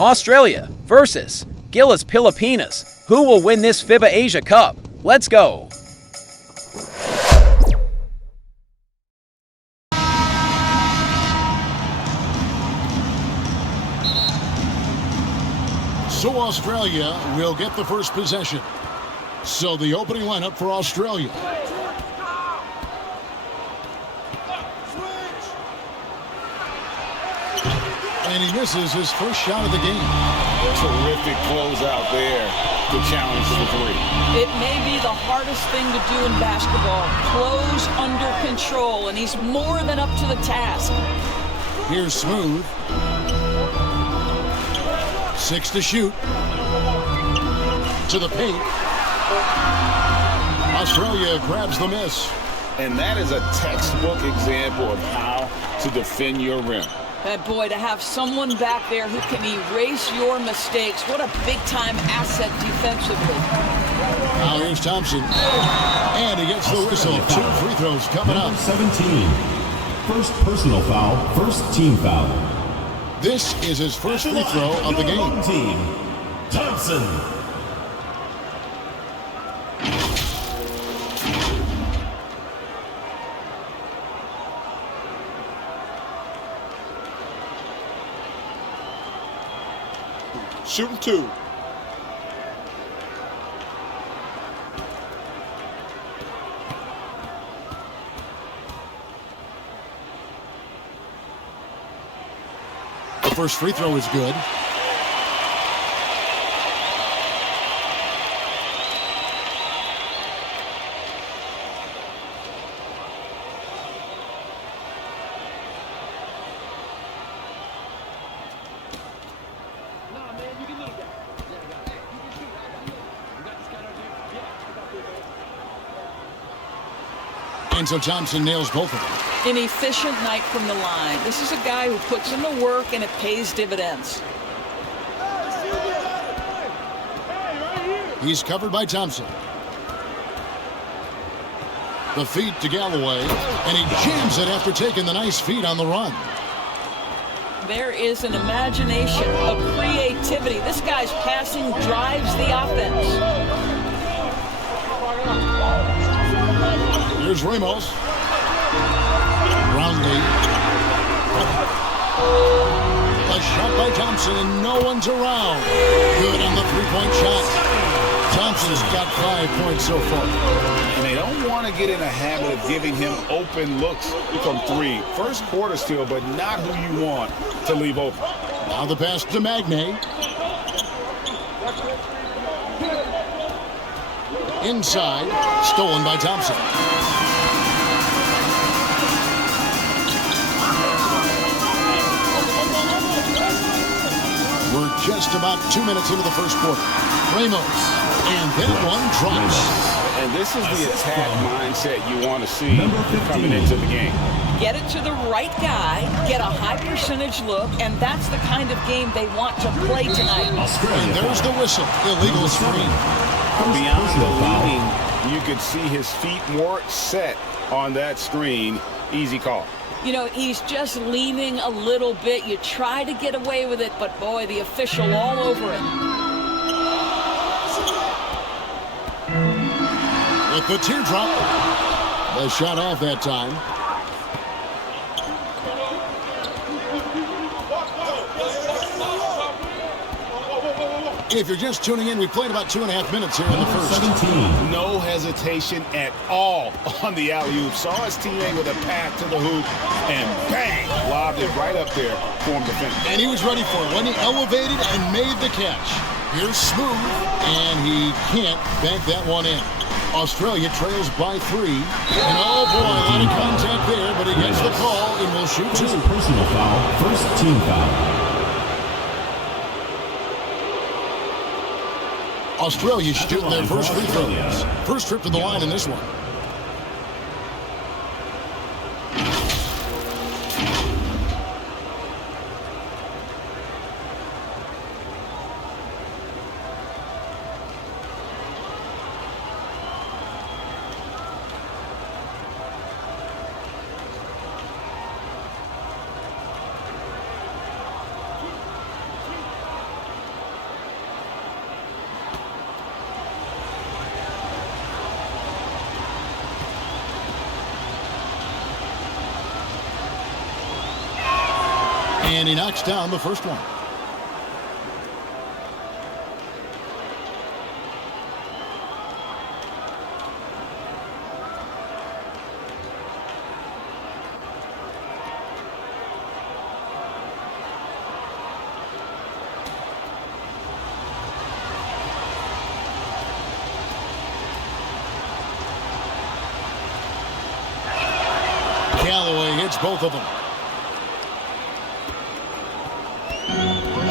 Australia versus GILAS Pilipinas. Who will win this FIBA Asia Cup? Let's go! So Australia will get the first possession. So the opening lineup for Australia. And he misses his first shot of the game. Terrific closeout there to challenge the three. It may be the hardest thing to do in basketball. Close under control, and he's more than up to the task. Here's Smooth. 6 to shoot. To the paint. Australia grabs the miss. And that is a textbook example of how to defend your rim. That boy, to have someone back there who can erase your mistakes, what a big-time asset defensively. Now here's Thompson. And he gets the whistle. 2 free throws coming up. 17. First personal foul, first team foul. This is his first free throw of the game. Team, Thompson. Shooting 2. The first free throw is good. And so Thompson nails both of them. An efficient night from the line. This is a guy who puts in the work and it pays dividends. He's covered by Thompson. The feed to Galloway, and he jams it after taking the nice feed on the run. There is an imagination, a creativity. This guy's passing drives the offense. Here's Ramos. Roundly. A shot by Thompson, and no one's around. Good on the three-point shot. Thompson's got 5 points so far. And they don't want to get in a habit of giving him open looks from 3. First quarter still, but not who you want to leave open. Now the pass to Magne. Inside, stolen by Thompson. We're just about 2 minutes into the first quarter. Ramos, and that one drops. And this is the attack mindset you want to see coming into the game. Get it to the right guy, get a high percentage look, and that's the kind of game they want to play tonight. And there's the whistle, illegal screen. Beyond the leading, you could see his feet more set on that screen. Easy call. You know, he's just leaning a little bit. You try to get away with it, but boy, the official all over it. With the teardrop. The shot off that time. If you're just tuning in, we played about 2.5 minutes here in the first. 17. No hesitation at all on the alley-oop. Saw his teammate with a path to the hoop, and bang, lobbed it right up there for him to finish. And he was ready for it when he elevated and made the catch. Here's Smooth, and he can't bank that one in. Australia trails by 3. And oh boy, a lot of contact there, but he gets the call and will shoot 2. First personal foul, first team foul. Australia shooting their first free throws. First trip to the line in this one. And he knocks down the first one. Both of them.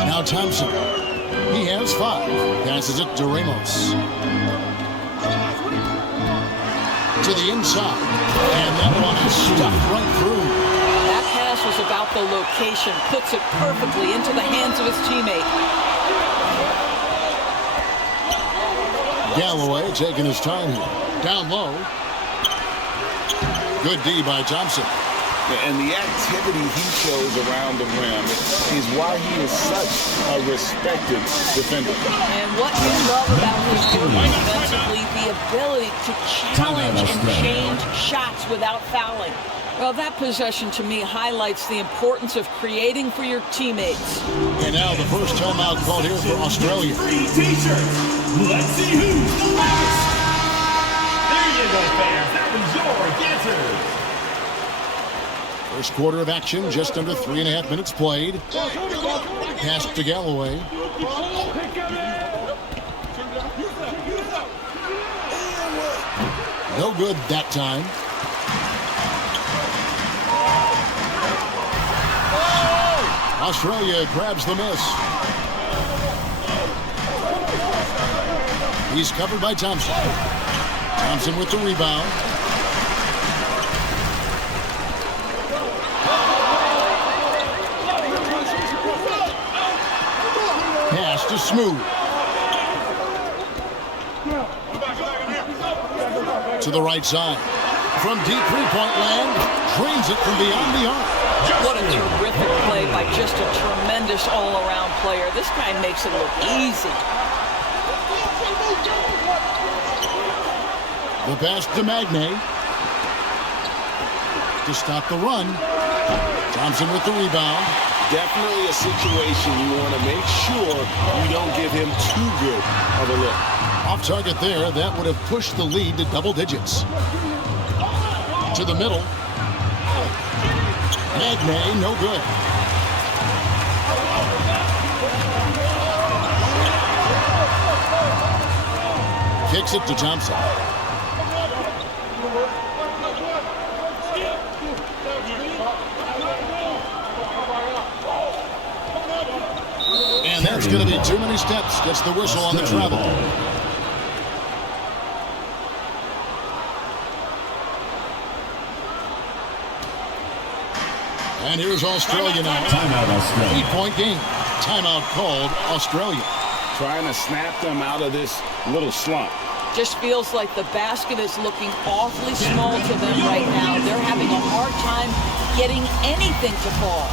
Now Thompson. He has 5. Passes it to Ramos. To the inside. And that one is stuffed right through. That pass was about the location. Puts it perfectly into the hands of his teammate. Galloway taking his time here. Down low. Good D by Thompson. And the activity he shows around the rim is why he is such a respected defender. And what you love about his work defensively, the ability to challenge and change shots without fouling. Well, that possession to me highlights the importance of creating for your teammates. And now the first timeout called here for Australia. Free t-shirts. Let's see who's the last. There you go, fans. That was your answer. First quarter of action, just under 3.5 minutes played. Pass to Galloway. No good that time. Australia grabs the miss. He's covered by Thompson. Thompson with the rebound. Pass to Smooth. To the right side. From deep three-point land, drains it from beyond the arc. What a terrific play by just a tremendous all-around player. This guy makes it look easy. The pass to Magnay. To stop the run. Thompson with the rebound. Definitely a situation you want to make sure you don't give him too good of a look. Off target there, that would have pushed the lead to double digits. To the middle. Magnay, no good. Kicks it to Thompson. And that's going to be too many steps. Gets the whistle on the travel. And here's Australia now. Timeout, Australia. 8-point game. Timeout called Australia. Trying to snap them out of this little slump. Just feels like the basket is looking awfully small to them right now. They're having a hard time getting anything to fall.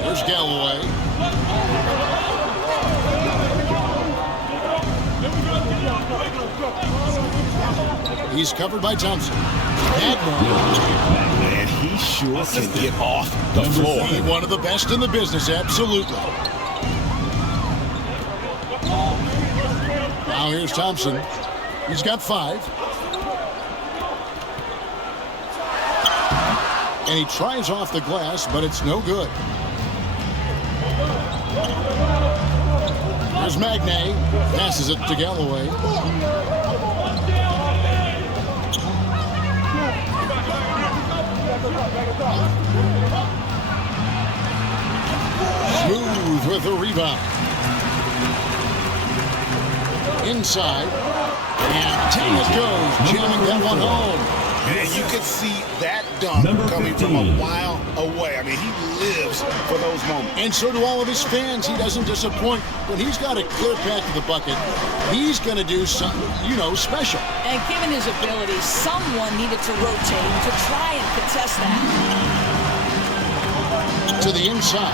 There's Galloway. He's covered by Thompson. And he sure can get off the floor. One of the best in the business, absolutely. Now here's Thompson. He's got 5. And he tries off the glass, but it's no good. There's Magnay. Passes it to Galloway. Smooth with the rebound. Inside. And down it goes, jamming that one home. And you can see that dunk Number coming 15. from a while away. I mean, he lives for those moments. And so do all of his fans. He doesn't disappoint. When he's got a clear path to the bucket, he's going to do something, special. And given his ability, someone needed to rotate to try and contest that. To the inside.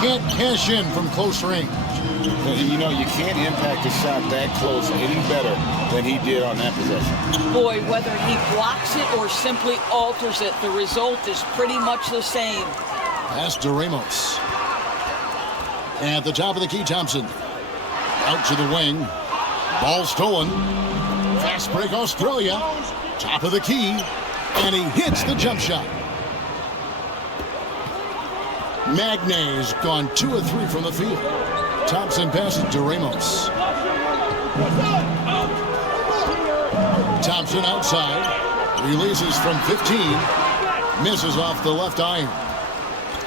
Can't cash in from close range. And you can't impact a shot that close any better than he did on that possession. Boy, whether he blocks it or simply alters it, the result is pretty much the same. Pass to Ramos. At the top of the key, Thompson. Out to the wing. Ball stolen. Fast break, Australia. Top of the key. And he hits the jump shot. Magnay's gone 2 of 3 from the field. Thompson passes to Ramos. Thompson outside. Releases from 15. Misses off the left iron.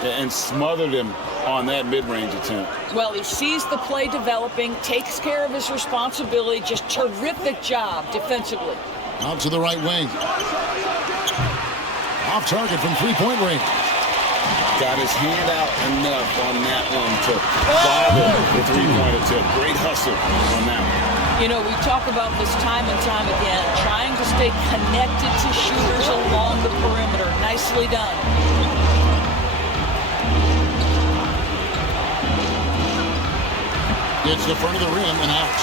And smothered him on that mid-range attempt. Well, he sees the play developing, takes care of his responsibility. Just terrific job defensively. Out to the right wing. Off target from three-point range. Got his hand out enough on that one to bother the three-point attempt. Great hustle on that one. We talk about this time and time again, trying to stay connected to shooters along the perimeter. Nicely done. Gets the front of the rim and out.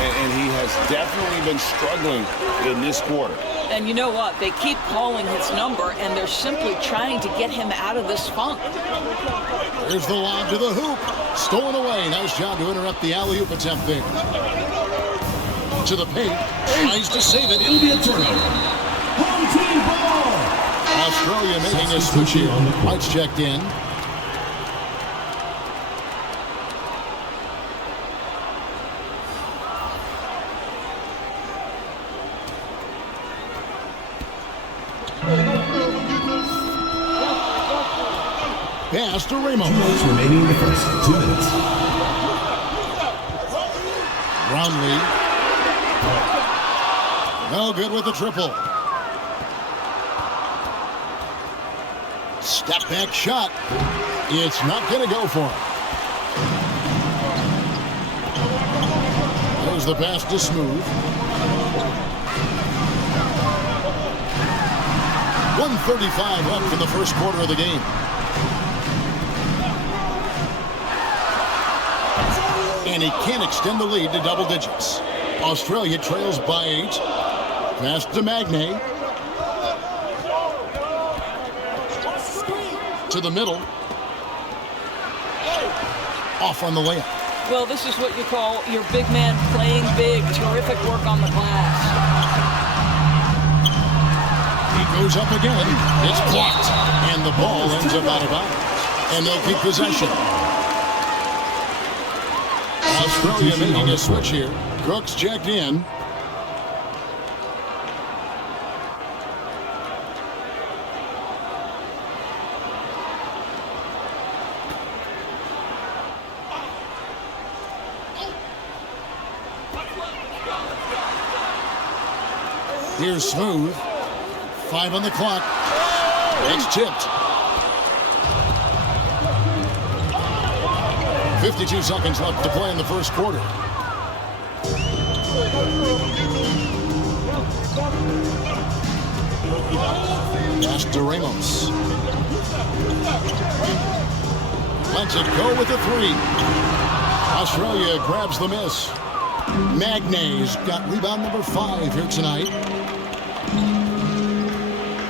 And he has definitely been struggling in this quarter. And you know what? They keep calling his number, and they're simply trying to get him out of this funk. Here's the lob to the hoop. Stolen away. Nice job to interrupt the alley-oop attempt there. To the paint. Tries to save it. It'll be a turnover. Home team ball. Australia making a switch here. White's checked in. Pass to Ramos. 2 minutes remaining in the first. 2 minutes. Brownlee. No good with the triple. Step back shot. It's not going to go for him. There's the pass to Smooth. 1:35 left in the first quarter of the game. And he can't extend the lead to double digits. Australia trails by 8. Pass to Magnay. To the middle. Off on the layup. Well, this is what you call your big man playing big. Terrific work on the glass. He goes up again. It's blocked. And the ball ends up out of bounds. And they'll keep possession. Australia making a switch here. Crooks checked in. Here's Smooth. 5 on the clock. It's tipped. 52 seconds left to play in the first quarter. Pass to Ramos. Lets it go with a 3. Australia grabs the miss. Magnay's got rebound number 5 here tonight.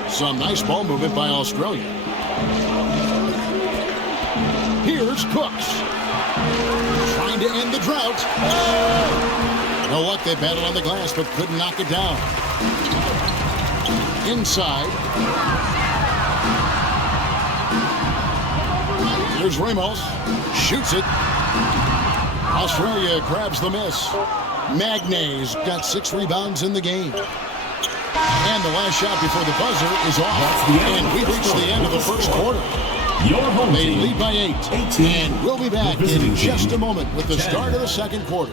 Some nice ball movement by Australia. Here's Cooks. Trying to end the drought. No luck, they battled on the glass, but couldn't knock it down. Inside. Here's Ramos. Shoots it. Australia grabs the miss. Magnay's got 6 rebounds in the game. And the last shot before the buzzer is off. And we reach the end of the first quarter. Your home They team lead by 8. 18. And we'll be back in just a moment with the start of the second quarter.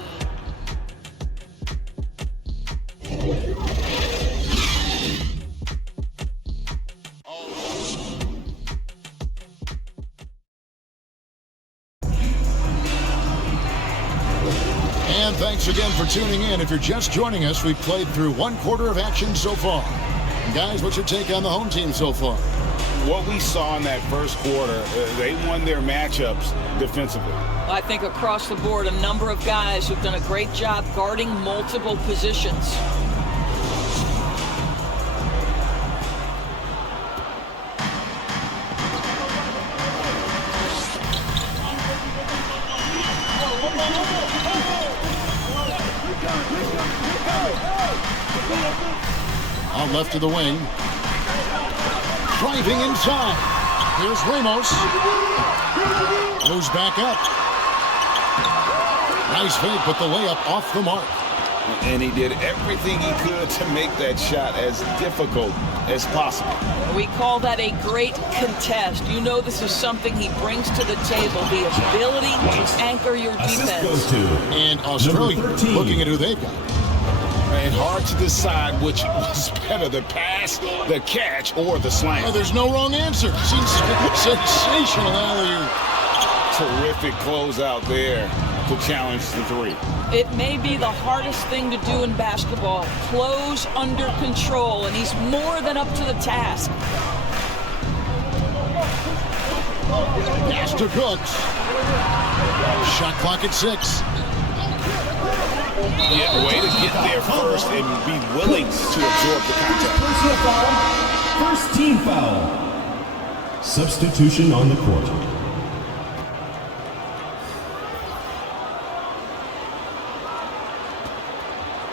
And thanks again for tuning in. If you're just joining us, we've played through one quarter of action so far. And guys, what's your take on the home team so far? What we saw in that first quarter, they won their matchups defensively. I think across the board, a number of guys who've done a great job guarding multiple positions. Out left to the wing. Driving inside. Here's Ramos. Moves back up. Nice fake, but the layup off the mark. And he did everything he could to make that shot as difficult as possible. We call that a great contest. You know this is something he brings to the table, the ability to anchor your Assist goes defense. to And Australia number 13. looking at who they've got. And hard to decide which was better, the pass, the catch, or the slam. Oh, there's no wrong answer. Sensational alley-oop. Terrific closeout there to challenge the three. It may be the hardest thing to do in basketball. Close under control, and he's more than up to the task. Pass to Cooks. Shot clock at 6. Yeah, way to get there first and be willing to absorb the contact. Personal foul. First team foul. Substitution on the court.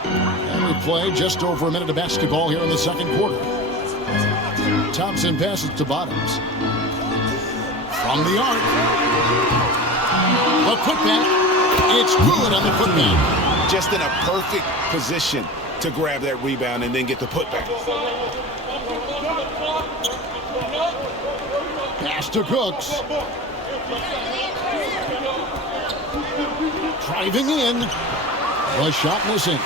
And we play just over a minute of basketball here in the second quarter. Thompson passes to Bottoms. From the arc. The putback. It's good on the putback. Just in a perfect position to grab that rebound and then get the putback. Pass to Cooks. Driving in. The shot missing.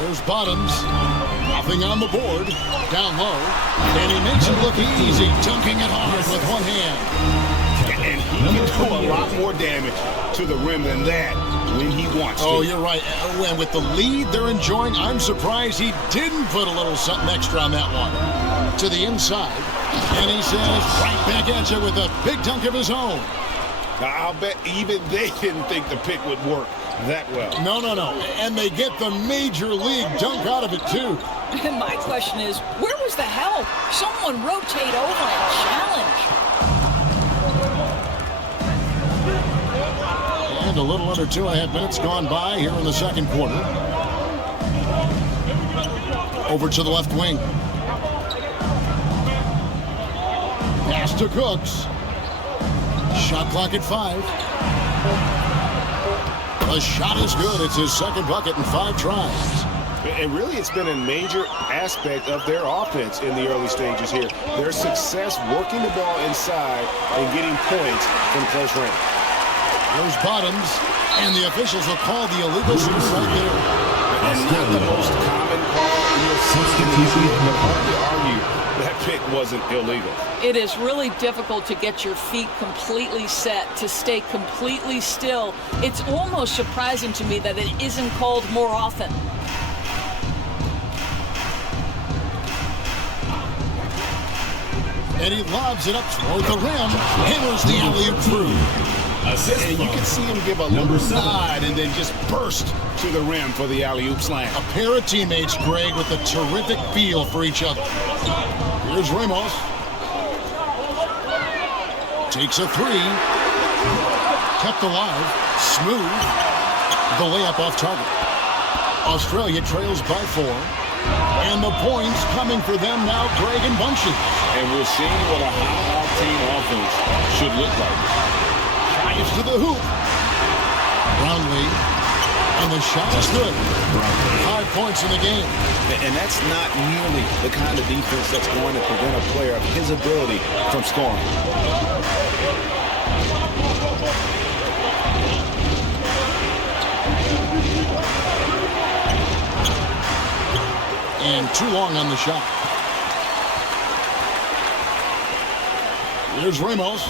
There's Bottoms. Nothing on the board. Down low. And he makes it look easy, dunking it hard with one hand. And he can do a lot more damage to the rim than that when he wants to. Oh, you're right. And with the lead they're enjoying, I'm surprised he didn't put a little something extra on that one. To the inside. And he says, right back at you with a big dunk of his own. Now, I'll bet even they didn't think the pick would work that well. No. And they get the major league dunk out of it, too. And my question is, where was the help? Someone rotate over and challenge. And a little under 2.5 minutes gone by here in the second quarter. Over to the left wing. Pass to Cooks. Shot clock at 5. The shot is good. It's his second bucket in 5 tries. And really, it's been a major aspect of their offense in the early stages here. Their success working the ball inside and getting points from close range. There's Bottoms, and the officials will call the illegal shot right there. And not the most common call you'll see in the league, but hard to argue that pick wasn't illegal. It is really difficult to get your feet completely set, to stay completely still. It's almost surprising to me that it isn't called more often. And he lobs it up toward the rim. Hammers the alley-oop through. And you can see him give a little nod and then just burst to the rim for the alley-oop slam. A pair of teammates, Greg, with a terrific feel for each other. Here's Ramos. Takes a 3. Kept alive. Smooth. The layup off target. Australia trails by 4. And the points coming for them now, Greg, in bunches. And we're seeing what a high-octane offense should look like. Drives to the hoop. Brownlee. And the shot is good. 5 points in the game. And that's not nearly the kind of defense that's going to prevent a player of his ability from scoring. And too long on the shot. Here's Ramos.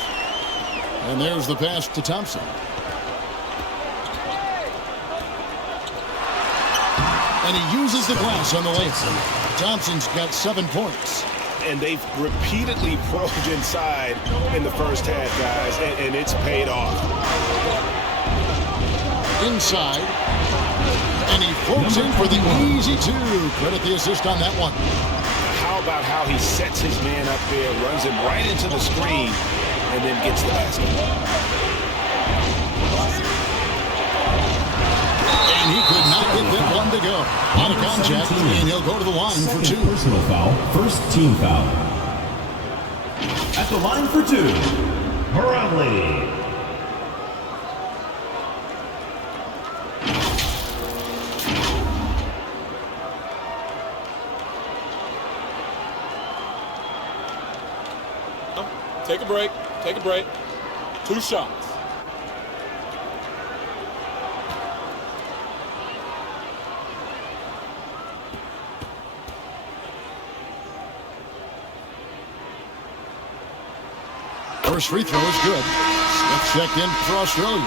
And there's the pass to Thompson. And he uses the glass on the layup. Thompson's got 7 points. And they've repeatedly probed inside in the first half, guys, and it's paid off. Inside. And he floats in for the easy 2. Credit the assist on that one. How about how he sets his man up there, runs him right into the screen, and then gets the basket. And he could not get that one to go. Out of contact, and he'll go to the line for 2. Personal foul, first team foul. At the line for 2, Barangay. Take a break. Take a break. 2 shots. First free throw is good. Smith checked in for Australia.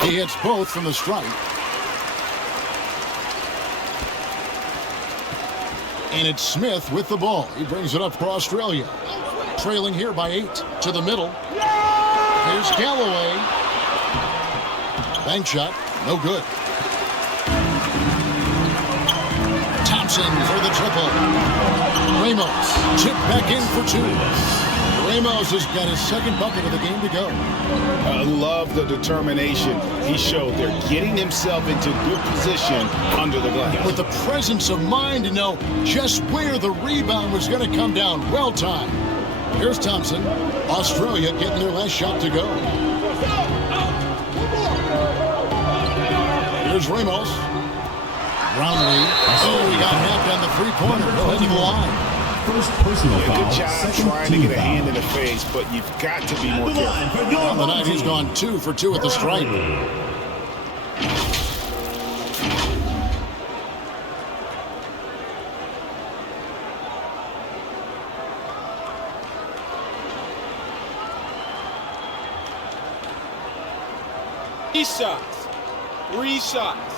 He hits both from the stripe. And it's Smith with the ball. He brings it up for Australia. Trailing here by 8 to the middle. Here's Galloway. Bank shot, no good. Thompson for the triple. Ramos chip back in for 2. Ramos has got his 2nd bucket of the game to go. I love the determination he showed there, getting himself into good position under the glass. With the presence of mind to know just where the rebound was going to come down. Well timed. Here's Thompson. Australia getting their last shot to go. Here's Ramos. Brownlee. Oh, he got hacked on the 3-pointer. Go ahead to the line. First personal foul, Good job second trying to team get a foul. hand in the face, but you've got to be more careful. On the night, he's gone 2 for 2 at the stripe. Three shots.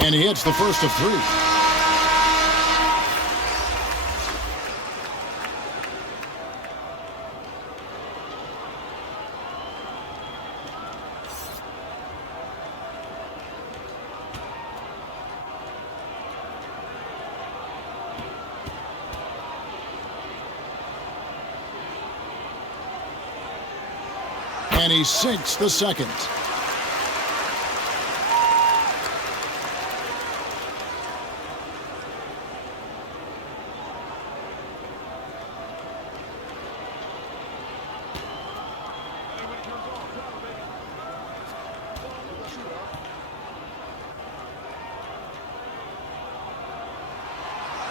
And he hits the first of 3. And he sinks the 2nd.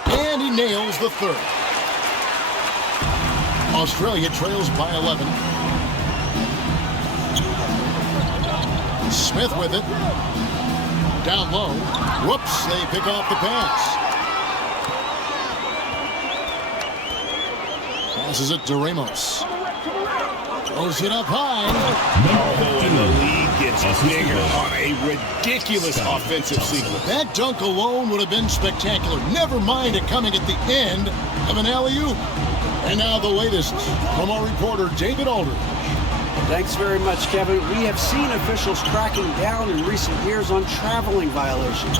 And he nails the 3rd. Australia trails by 11. Smith with it. Down low. Whoops, they pick off the pass. Passes it to Ramos. Throws it up high. Oh, and the lead gets bigger on a ridiculous offensive sequence. That dunk alone would have been spectacular. Never mind it coming at the end of an alley-oop. And now the latest from our reporter, David Aldridge. Thanks very much, Kevin. We have seen officials cracking down in recent years on traveling violations.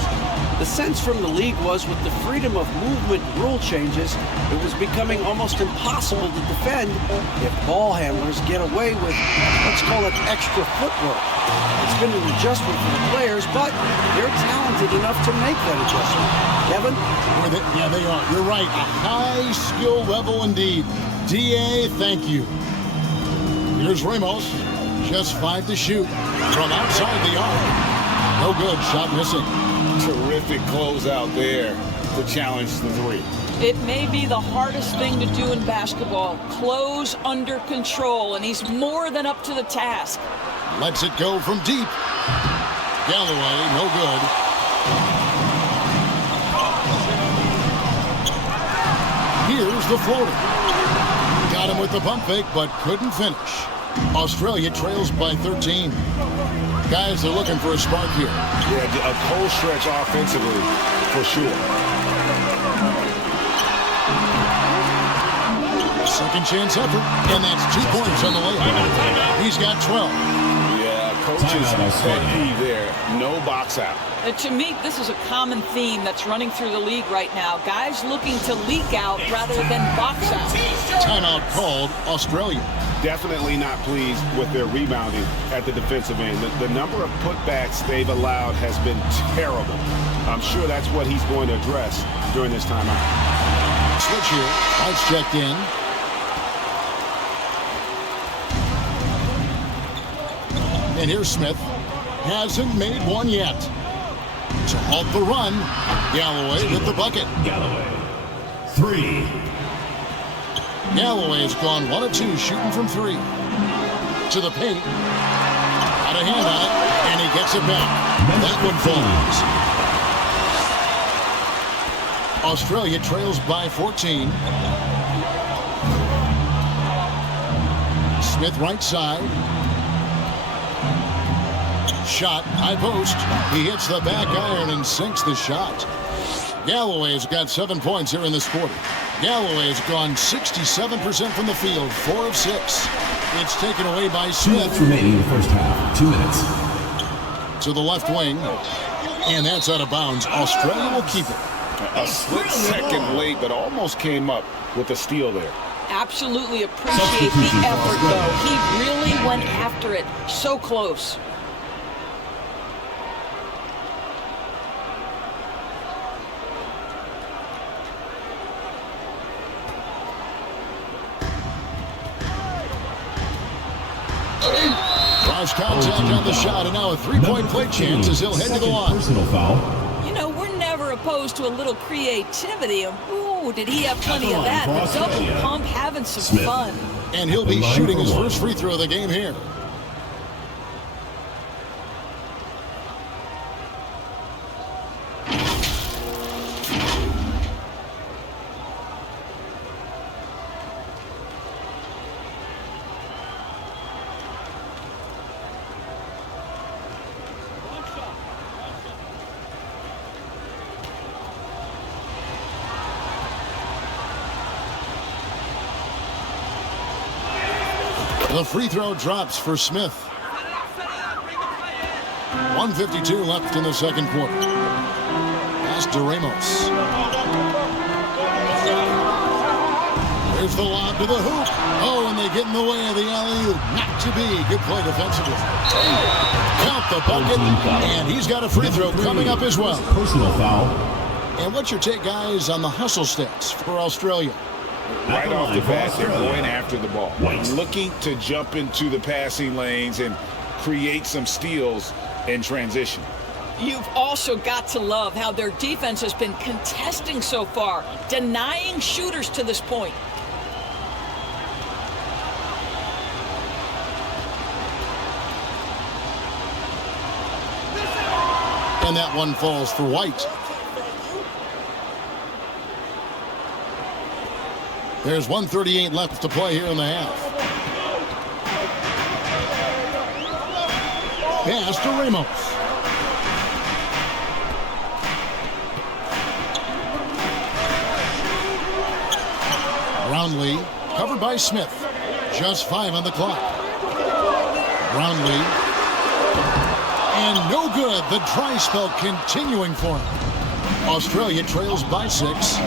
The sense from the league was with the freedom of movement rule changes, it was becoming almost impossible to defend if ball handlers get away with, let's call it, extra footwork. It's been an adjustment for the players, but they're talented enough to make that adjustment. Kevin? Yeah, they are. You're right. A high skill level indeed. DA, thank you. Here's Ramos. Just 5 to shoot from outside the arc. No good. Shot missing. Terrific closeout there to challenge the three. It may be the hardest thing to do in basketball. Close under control, and he's more than up to the task. Lets it go from deep. Galloway, no good. Here's the floater. Got him with the pump fake, but couldn't finish. Australia trails by 13. Guys, they're looking for a spark here. Yeah, a cold stretch offensively, for sure. Second chance effort, and that's 2 points on the layup. He's got 12. Yeah, coaches pet peeve there. No box out. To me, this is a common theme that's running through the league right now. Guys looking to leak out rather than box out. Timeout called Australia. Definitely not pleased with their rebounding at the defensive end. The number of putbacks they've allowed has been terrible. I'm sure that's what he's going to address during this timeout. Switch here. Lights checked in. And here's Smith. Hasn't made one yet. To halt the run, Galloway with the bucket. Galloway. 3. Galloway has gone 1 of 2 shooting from 3. To the paint. Got a hand on it, and he gets it back. That one falls. Australia trails by 14. Smith right side. Shot, high post. He hits the back iron and sinks the shot. Galloway has got 7 points here in this quarter. Galloway has gone 67% from the field, 4 of 6. It's taken away by 2 Smith. minutes remaining in the first half. 2 minutes. To the left wing. And that's out of bounds. Australia will keep it. A split second late, but almost came up with a steal there. Absolutely appreciate the effort, though. He really went after it. So close. Cross contact on the shot, and now a 3-point play chance as he'll head to the line. Personal foul. You know, we're never opposed to a little creativity. Ooh, did he have plenty of that? The double pump having some fun. And he'll be shooting his first free throw of the game here. The free throw drops for Smith. 1:52 left in the second quarter. Pass to Ramos. There's the lob to the hoop. Oh, and they get in the way of the alley-oop. Not to be. Good play defensively. Count the bucket, and he's got a free throw coming up as well. Personal foul. And what's your take, guys, on the hustle stats for Australia? Right off the bat, they're going after the ball. Looking to jump into the passing lanes and create some steals in transition. You've also got to love how their defense has been contesting so far, denying shooters to this point. And that one falls for White. There's 1:38 left to play here in the half. Pass to Ramos. Brownlee, covered by Smith. Just 5 on the clock. Brownlee. And no good. The dry spell continuing for him. Australia trails by 6.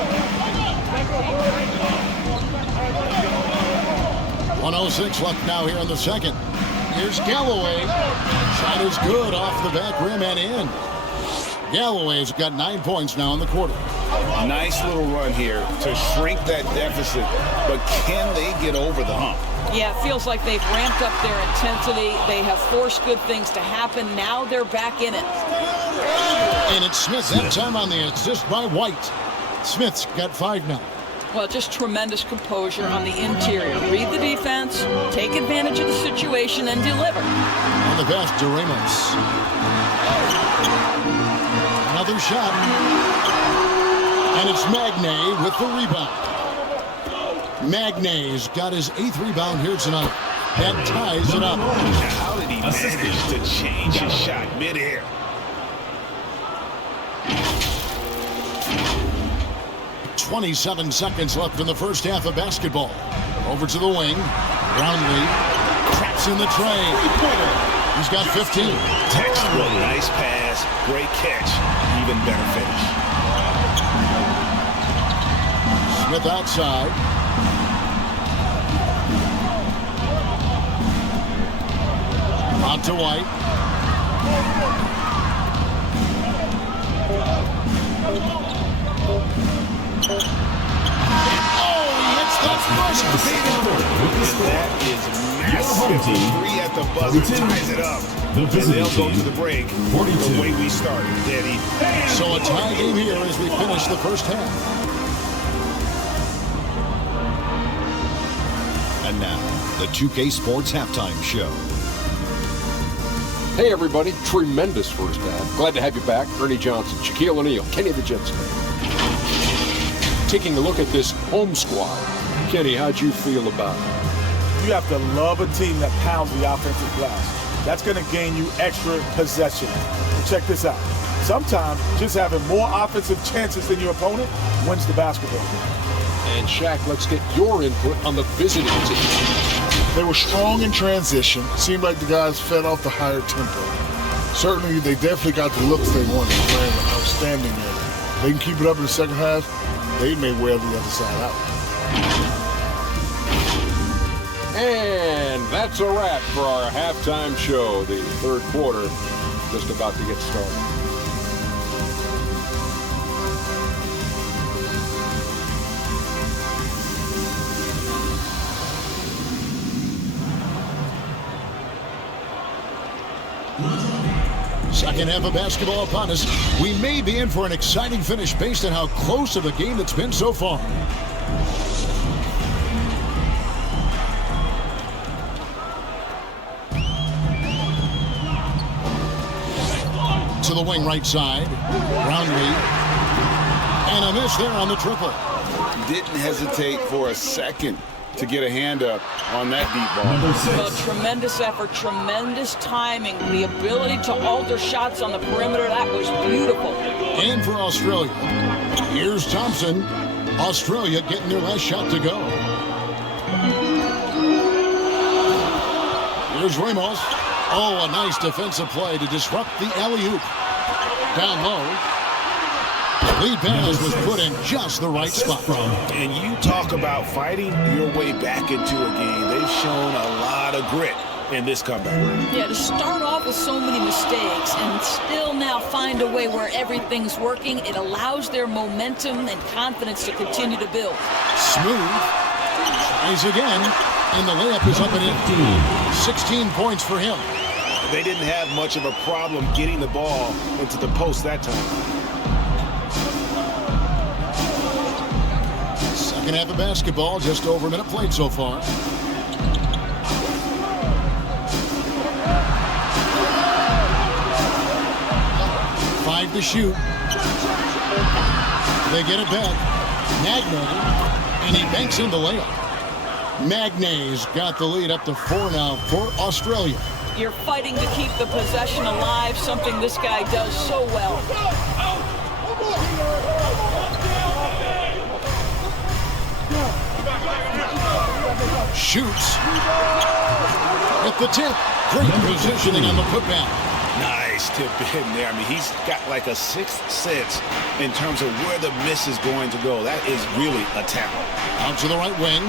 1:06 left now here in the second. Here's Galloway. Shot is good off the back rim and in. Galloway's got 9 points now in the quarter. Nice little run here to shrink that deficit, but can they get over the hump? Yeah, it feels like they've ramped up their intensity. They have forced good things to happen. Now they're back in it. And it's Smith that time on the assist by White. Smith's got 5 now. Well, just tremendous composure on the interior. Read the defense, take advantage of the situation, and deliver. On the pass to Ramos. Another shot. And it's Magnay with the rebound. Magnay's got his 8th rebound here tonight. That ties it up. How did he manage to change his shot mid-air? .27 seconds left in the first half of basketball. Over to the wing. Brownlee traps in the tray. He's got 15. Textbook, nice pass, great catch, even better finish. Smith outside. Out to White. Oh, he hits the first beat. That is massive. 3 at the buzzer ties it up. And they'll go to the break the way we started, Daddy. So a tie game here as we finish the first half. And now, the 2K Sports Halftime Show. Hey everybody, tremendous first half. Glad to have you back. Ernie Johnson, Shaquille O'Neal, Kenny the Jet Snake. Taking a look at this home squad. Kenny, how'd you feel about it? You have to love a team that pounds the offensive glass. That's going to gain you extra possession. And check this out. Sometimes just having more offensive chances than your opponent wins the basketball game. And Shaq, let's get your input on the visiting team. They were strong in transition. Seemed like the guys fed off the higher tempo. Certainly, they definitely got the looks they wanted, playing outstanding there. They can keep it up in the second half, they may wear the other side out. And that's a wrap for our halftime show. The third quarter just about to get started. Second half of basketball upon us. We may be in for an exciting finish based on how close of a game it's been so far. To the wing right side. Brownlee. And a miss there on the triple. Didn't hesitate for a second to get a hand up on that deep ball. Well, tremendous effort, tremendous timing, the ability to alter shots on the perimeter. That was beautiful. And for Australia, here's Thompson. Australia getting their last shot to go. Here's Ramos. Oh, a nice defensive play to disrupt the alley-oop. Down low. Lead pass was put in just the right spot. And you talk about fighting your way back into a game. They've shown a lot of grit in this comeback. Yeah, to start off with so many mistakes and still now find a way where everything's working, it allows their momentum and confidence to continue to build. Smooth. Tries again. And the layup is up and in. 16 points for him. They didn't have much of a problem getting the ball into the post that time. Second half of basketball, just over a minute played so far. Five to shoot. They get it back. Magnay, and he banks in the layup. Magnay's got the lead up to 4 now for Australia. You're fighting to keep the possession alive, something this guy does so well. Shoots. At the tip. Great positioning on the putback. Nice. nice tip in there. I mean, he's got like a sixth sense in terms of where the miss is going to go. That is really a talent. Out to the right wing.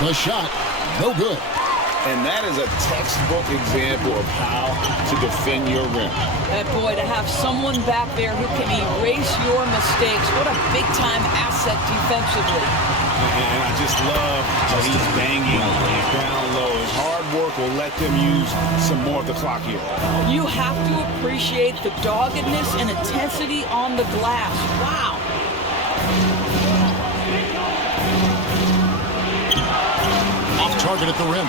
The shot, no good. And that is a textbook example of how to defend your rim. And boy, to have someone back there who can erase your mistakes, what a big-time asset defensively. And I just love how he's banging down low. His hard work will let them use some more of the clock here. You have to appreciate the doggedness and intensity on the glass. Wow. Off target at the rim.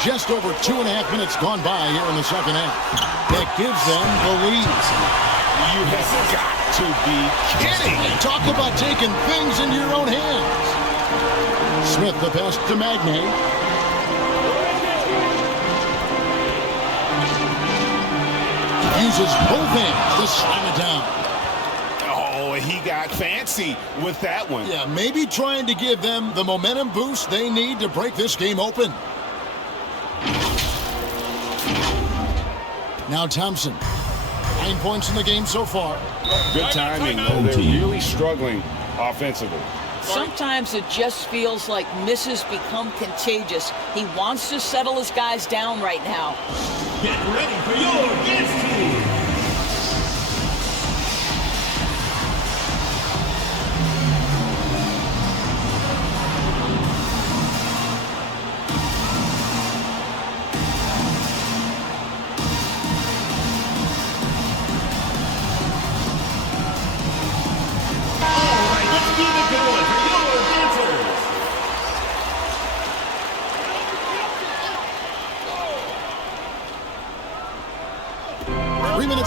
Just over 2.5 minutes gone by here in the second half. That gives them the lead. You have got to be kidding. Talk about taking things into your own hands. Smith the pass to Magnay. Uses both hands to slam it down. Oh, he got fancy with that one. Yeah, maybe trying to give them the momentum boost they need to break this game open. Now Thompson. 9 points in the game so far. Good timing. They're really struggling offensively. Sometimes it just feels like misses become contagious. He wants to settle his guys down right now. Get ready for your guest team.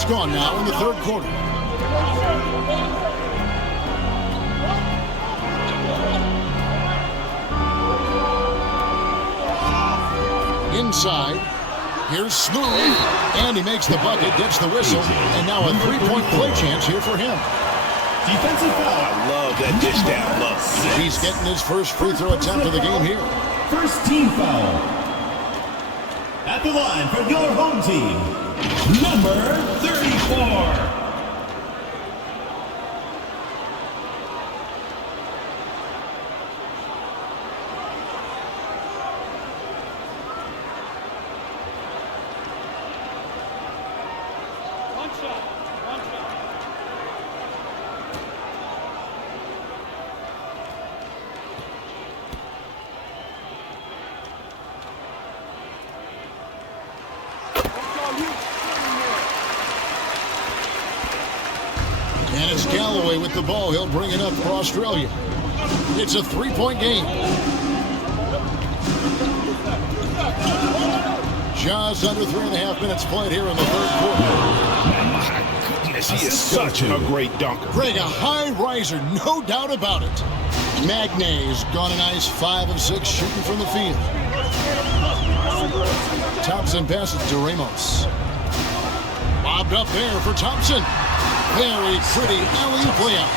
Gone now in the third quarter. Inside. Here's Smooth. And he makes the bucket, gets the whistle, and now a three-point play chance here for him. Defensive foul. I love that dish down low. He's getting his first free throw attempt of the game here. First team foul. At the line for your home team, number 34. And it's Galloway with the ball. He'll bring it up for Australia. It's a three-point game. Just under 3.5 minutes played here in the third quarter. My goodness, he is such a great dunker. Greg, a high riser, no doubt about it. Magnay's gone a nice 5 of 6 shooting from the field. Thompson passes to Ramos. Lobbed up there for Thompson. Very pretty alley-oop layup.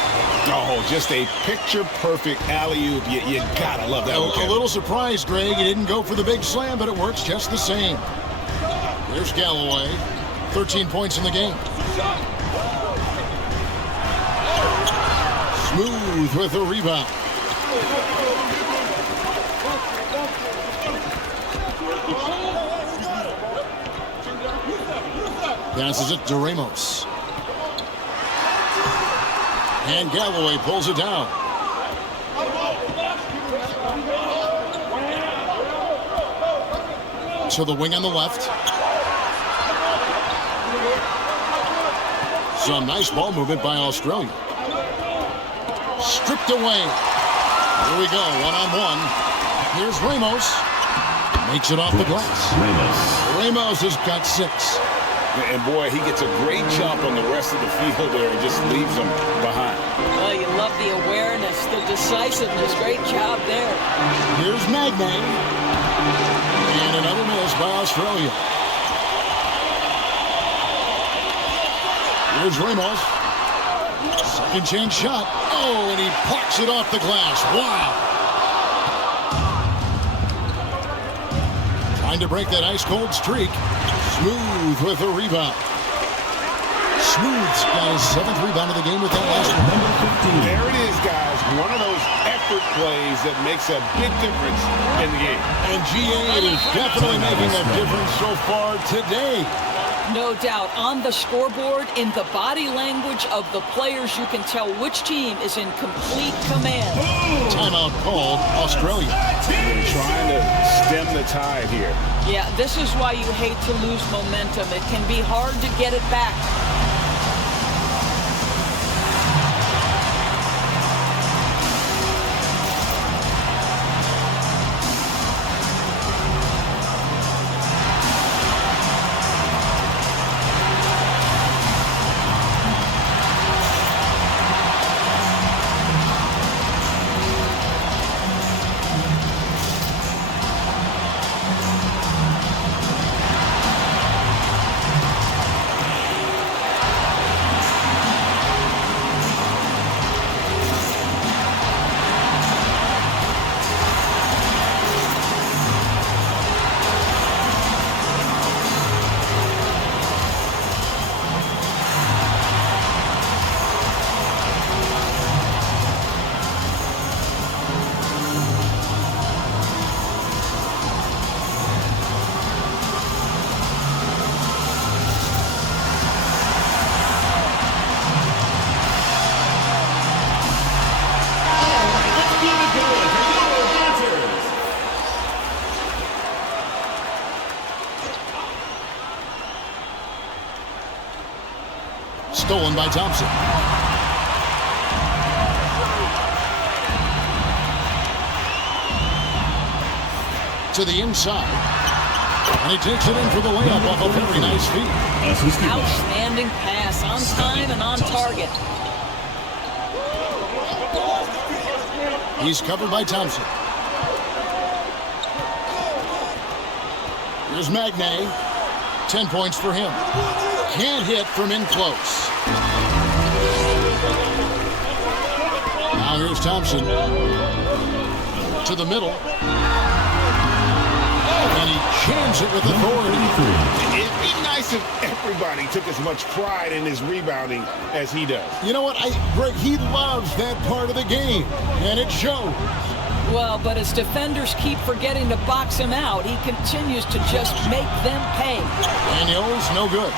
Oh, just a picture-perfect alley-oop. You gotta love that one. A little surprised, Greg. He didn't go for the big slam, but it works just the same. There's Galloway. 13 points in the game. Smooth with the rebound. Passes it to Ramos. And Galloway pulls it down. To the wing on the left. Some nice ball movement by Australia. Stripped away. Here we go, one-on-one. Here's Ramos. Makes it off the glass. Ramos has got 6. And boy, he gets a great jump on the rest of the field there and just leaves them behind. Oh, you love the awareness, the decisiveness. Great job there. Here's Magnay. And another miss by Australia. Here's Ramos. Second chance shot. Oh, and he parks it off the glass. Wow. Trying to break that ice-cold streak. Smooth with the rebound. Smooth's got his 7th rebound of the game with that last one. There it is, guys. One of those effort plays that makes a big difference in the game. And GA is definitely making a difference so far today. No doubt. On the scoreboard, in the body language of the players, you can tell which team is in complete command. Timeout called Australia. They're trying to stem the tide here. Yeah, this is why you hate to lose momentum. It can be hard to get it back. Stolen by Thompson. To the inside. And he takes it in for the layup off a very nice feed. Outstanding pass, on time and on target. He's covered by Thompson. Here's Magnay. 10 points for him. Can't hit from in close. Now here's Thompson. To the middle. And he jams it with authority. It'd be nice if everybody took as much pride in his rebounding as he does. You know what, Greg, he loves that part of the game, and it shows. Well, but as defenders keep forgetting to box him out, he continues to just make them pay. Daniels, no good.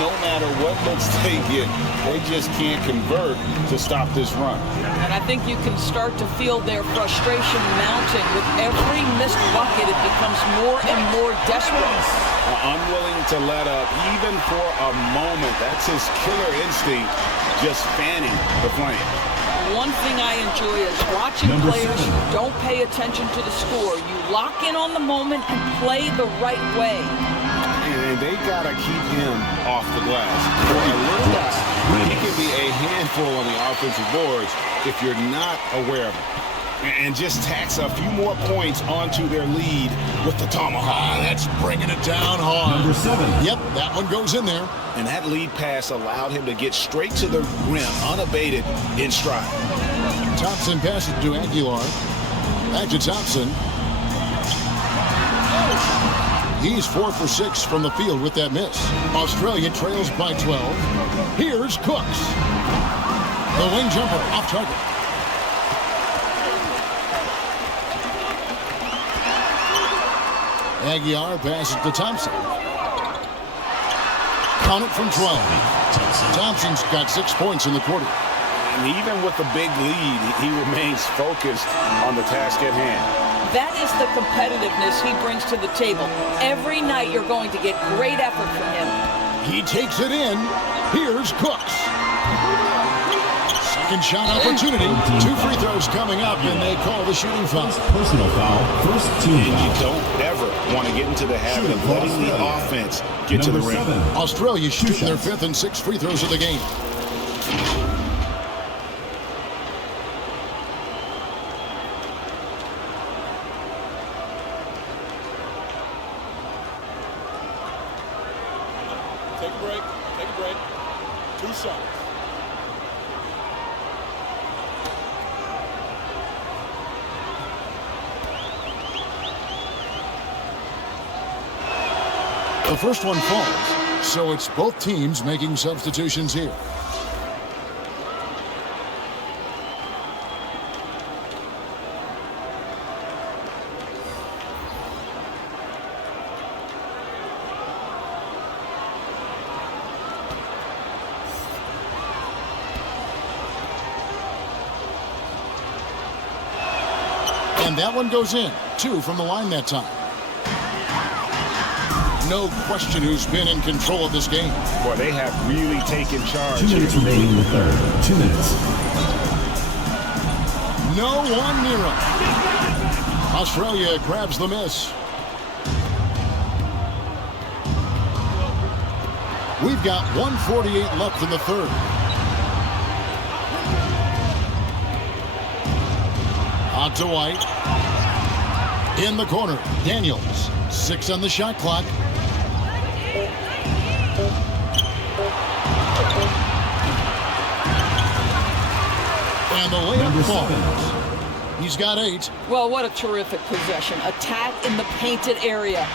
No matter what looks they get, they just can't convert to stop this run. And I think you can start to feel their frustration mounting. With every missed bucket, it becomes more and more desperate. Unwilling to let up, even for a moment. That's his killer instinct, just fanning the flame. One thing I enjoy is watching players who don't pay attention to the score. You lock in on the moment and play the right way. And they got to keep him off the glass. For a little while, he can be a handful on the offensive boards if you're not aware of him. And just tacks a few more points onto their lead with the tomahawk. That's bringing it down hard. Number 7. Yep, that one goes in there. And that lead pass allowed him to get straight to the rim, unabated, in stride. Thompson passes to Aguilar. Back to Thompson. He's 4 for 6 from the field with that miss. Australia trails by 12. Here's Cooks. The wing jumper off target. Aguilar passes to Thompson. Count it from 12. Thompson's got 6 points in the quarter. And even with the big lead, he remains focused on the task at hand. That is the competitiveness he brings to the table. Every night you're going to get great effort from him. He takes it in. Here's Cooks. Second shot opportunity. 2 free throws coming up, and they call the shooting foul. Personal foul. First team And foul. you don't ever want to get into the habit of letting the offense get to the rim. 7. Australia shooting their 5th and 6th free throws of the game. Take a break. Take a break. 2 shots. The first one falls, so it's both teams making substitutions here. And that one goes in. 2 from the line that time. No question who's been in control of this game. Boy, they have really taken charge. 2 minutes remaining in the third. 2 minutes. No one near him. Australia grabs the miss. We've got 1:48 left in the third. Out to White. In the corner, Daniels. 6 on the shot clock. And the layup falls. He's got 8. Well, what a terrific possession. Attack in the painted area.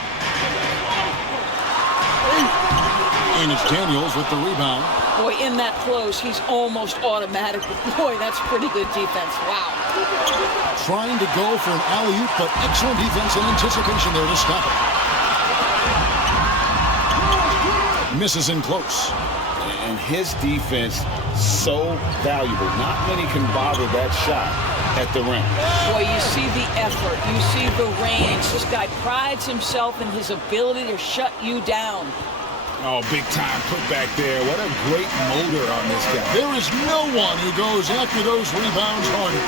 And it's Daniels with the rebound. Boy, in that close, he's almost automatic. Boy, that's pretty good defense. Wow. Trying to go for an alley-oop, but excellent defense and anticipation there to stop it. Misses in close. And his defense so valuable. Not many can bother that shot at the rim. Boy, you see the effort. You see the range. This guy prides himself in his ability to shut you down. Oh, big time putback there. What a great motor on this guy. There is no one who goes after those rebounds harder.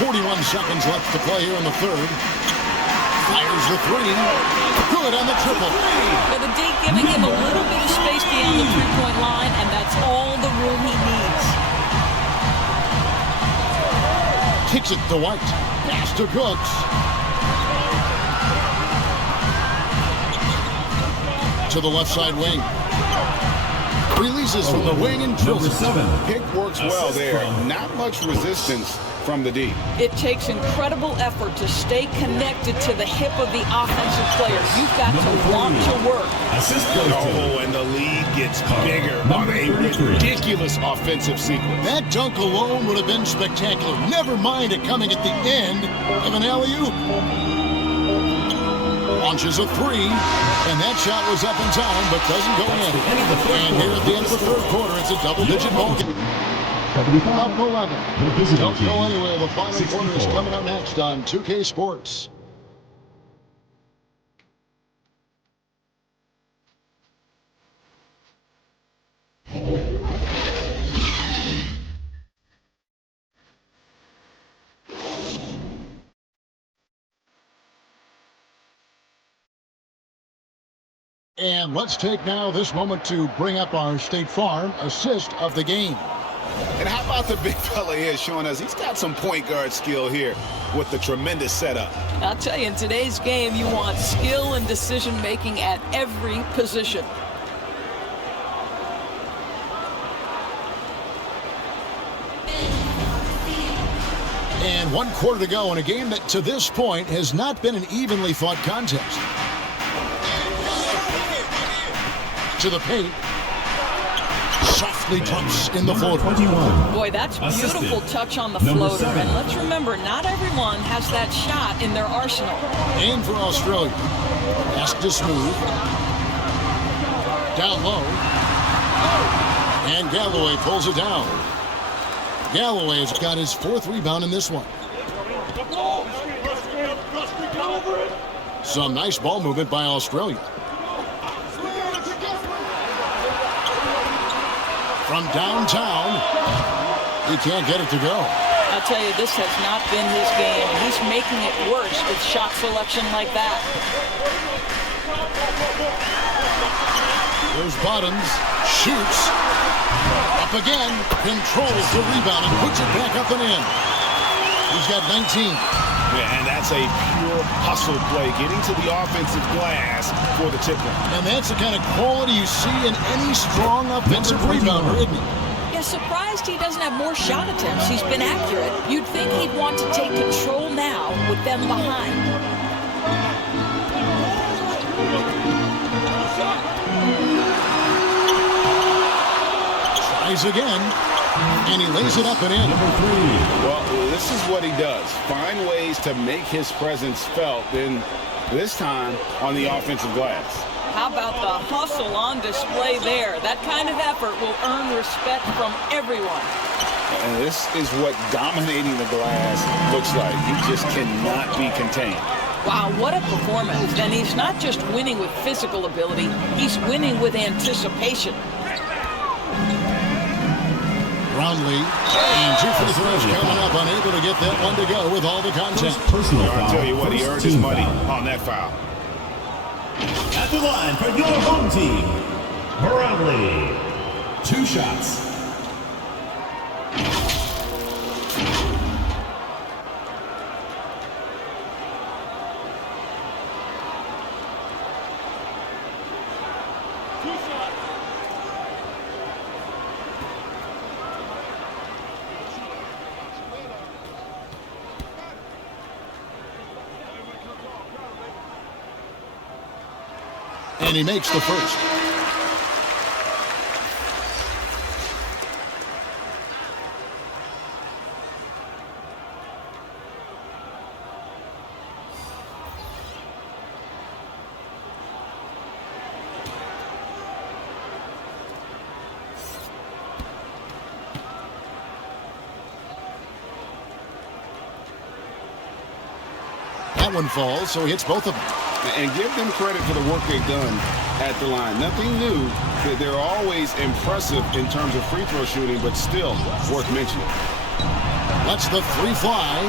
41 seconds left to play here in the third. Fires the 3. Good on the triple. Well, the D giving him a little bit of space beyond the three-point line, and that's all the room he needs. Kicks it to White. Pass to Cooks. To the left side wing. Releases from the wing and drills it. Pick works well there. Not much resistance from the D. It takes incredible effort to stay connected to the hip of the offensive player. You've got to want to work. Oh, and the lead gets bigger on a ridiculous offensive sequence. That dunk alone would have been spectacular. Never mind it coming at the end of an alley-oop. Launches a 3, and that shot was up in time, but doesn't go in. And here at the end of the third quarter, it's a double-digit ball game. Up 11. Don't go anywhere. The final quarter is coming up next on 2K Sports. And let's take now this moment to bring up our State Farm assist of the game. And how about the big fella here showing us he's got some point guard skill here with the tremendous setup. I'll tell you, in today's game, you want skill and decision-making at every position. And 1 quarter to go in a game that to this point has not been an evenly fought contest. To the paint. Softly dumps in the floater. Boy, that's beautiful touch on the floater. And let's remember, not everyone has that shot in their arsenal. Aim for Australia. Pass to Smooth. Down low. And Galloway pulls it down. Galloway has got his 4th rebound in this one. Some nice ball movement by Australia. From downtown, he can't get it to go. I'll tell you, this has not been his game. He's making it worse with shot selection like that. There's Bottoms, shoots, up again, controls the rebound and puts it back up and in. He's got 19. Yeah, and that's a pure hustle play, getting to the offensive glass for the tip-in. And that's the kind of quality you see in any strong offensive rebounder, isn't he? Yeah, surprised he doesn't have more shot attempts. He's been accurate. You'd think he'd want to take control now with them behind. Tries again, and he lays it up and in. Well, this is what he does. Find ways to make his presence felt, then this time on the offensive glass. How about the hustle on display there? That kind of effort will earn respect from everyone. And this is what dominating the glass looks like. He just cannot be contained. Wow, what a performance. And he's not just winning with physical ability, he's winning with anticipation. Brownlee, and 2 free throws coming up, unable to get that one to go with all the contact. I'll tell you what, he earned his money on that foul. At the line for your home team, Barangay. 2 shots. And he makes the first. That one falls, so he hits both of them. And give them credit for the work they've done at the line. Nothing new. They're always impressive in terms of free throw shooting, but still worth mentioning. Lets the 3 fly.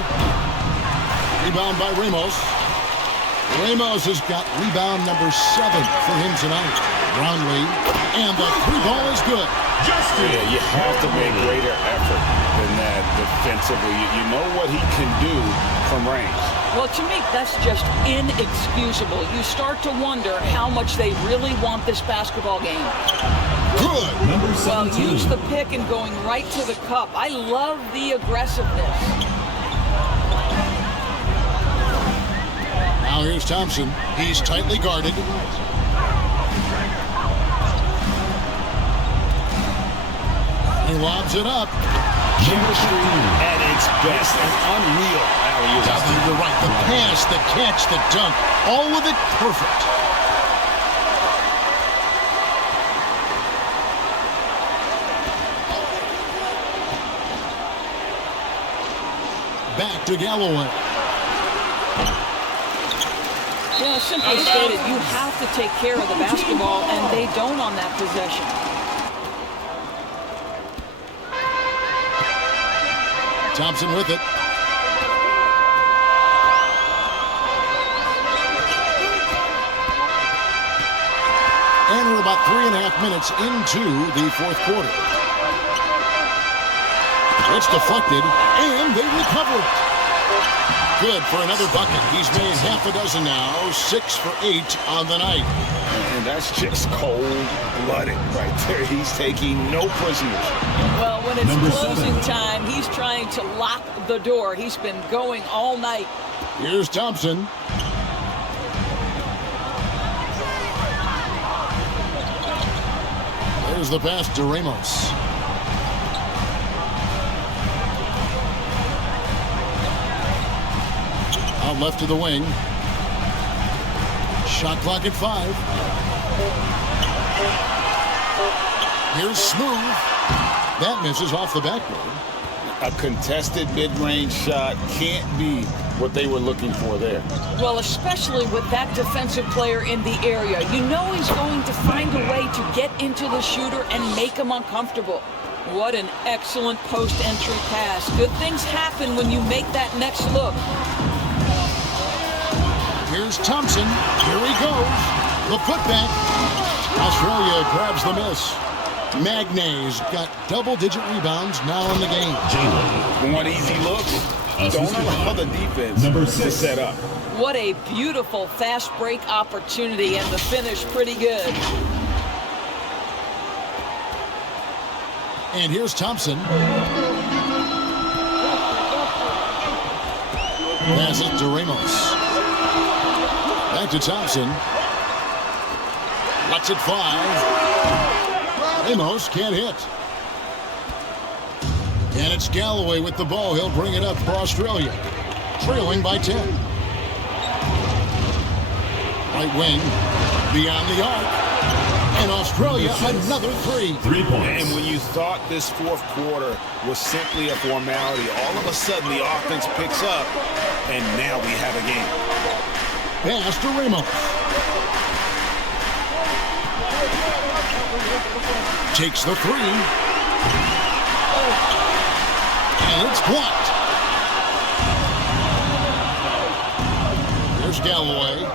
Rebound by Ramos. Ramos has got rebound number 7 for him tonight. Brownlee, and the 3 ball is good. Yeah, you have to make greater effort than that defensively. You know what he can do from range. Well, to me, that's just inexcusable. You start to wonder how much they really want this basketball game. Good. Well, use the pick and going right to the cup. I love the aggressiveness. Now here's Thompson. He's tightly guarded. He lobs it up. Chemistry at its best. An unreal alley-oop. To the right, the pass, the catch, the dunk. All of it perfect. Back to Galloway. Yeah, simply stated, you have to take care of the basketball, and they don't on that possession. Thompson with it. And we're about 3.5 minutes into the 4th quarter. It's deflected, and they recover it. Good for another bucket. He's made half a dozen now, 6 for 8 on the night. And that's just cold-blooded right there. He's taking no prisoners. Well, when it's closing time, he's trying to lock the door. He's been going all night. Here's Thompson. There's the pass to Ramos. Out left to the wing. Shot clock at 5. Here's Smooth. That misses off the backboard. A contested mid-range shot can't be what they were looking for there. Well, especially with that defensive player in the area. You know he's going to find a way to get into the shooter and make him uncomfortable. What an excellent post-entry pass. Good things happen when you make that next look. Here's Thompson. Here he goes. The putback. Australia grabs the miss. Magnay's got double-digit rebounds now in the game. One easy look. Don't allow the defense to set up. What a beautiful fast break opportunity, and the finish pretty good. And here's Thompson. Passes to Ramos. Back to Thompson. Lets it fly. Ramos can't hit. And it's Galloway with the ball. He'll bring it up for Australia, trailing by 10. Right wing, beyond the arc. And Australia, another 3. 3 points. And when you thought this fourth quarter was simply a formality, all of a sudden the offense picks up, and now we have a game. Pass to Ramos. Takes the 3. And it's blocked. There's Galloway.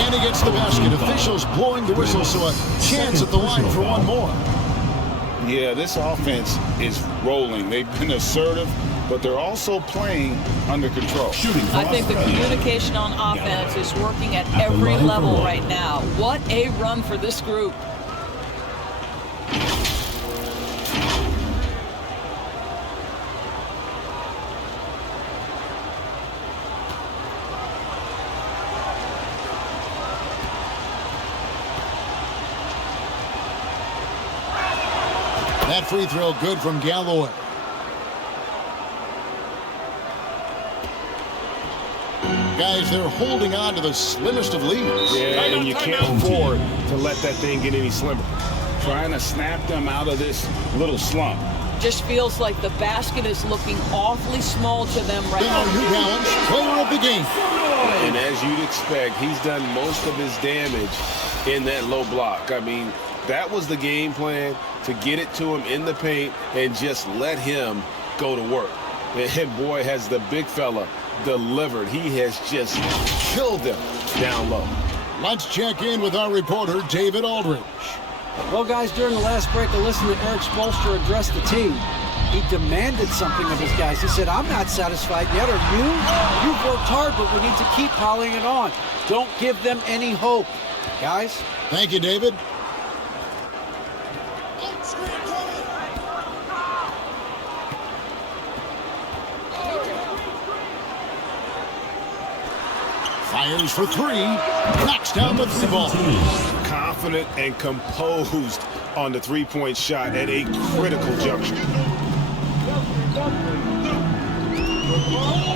And he gets the basket. Officials blowing the whistle, so a chance at the line for one more. Yeah, this offense is rolling. They've been assertive, but they're also playing under control. I think the communication on offense is working at every level right now. What a run for this group. That free throw good from Galloway. Guys, they're holding on to the slimmest of leads. Yeah, and you can't afford to let that thing get any slimmer. Trying to snap them out of this little slump. Just feels like the basket is looking awfully small to them right now. New Balance, player of the game. And as you'd expect, he's done most of his damage in that low block. I mean, that was the game plan, to get it to him in the paint and just let him go to work. And boy, has the big fella delivered. He has just killed them down low. Let's check in with our reporter, David Aldridge. Well, guys, during the last break, I listened to Eric Spoelstra address the team. He demanded something of his guys. He said, I'm not satisfied yet. Are you? You've worked hard, but we need to keep piling it on. Don't give them any hope. Guys? Thank you, David. Fires for 3. Knocks down the 3 ball. Confident and composed on the three-point shot at a critical juncture.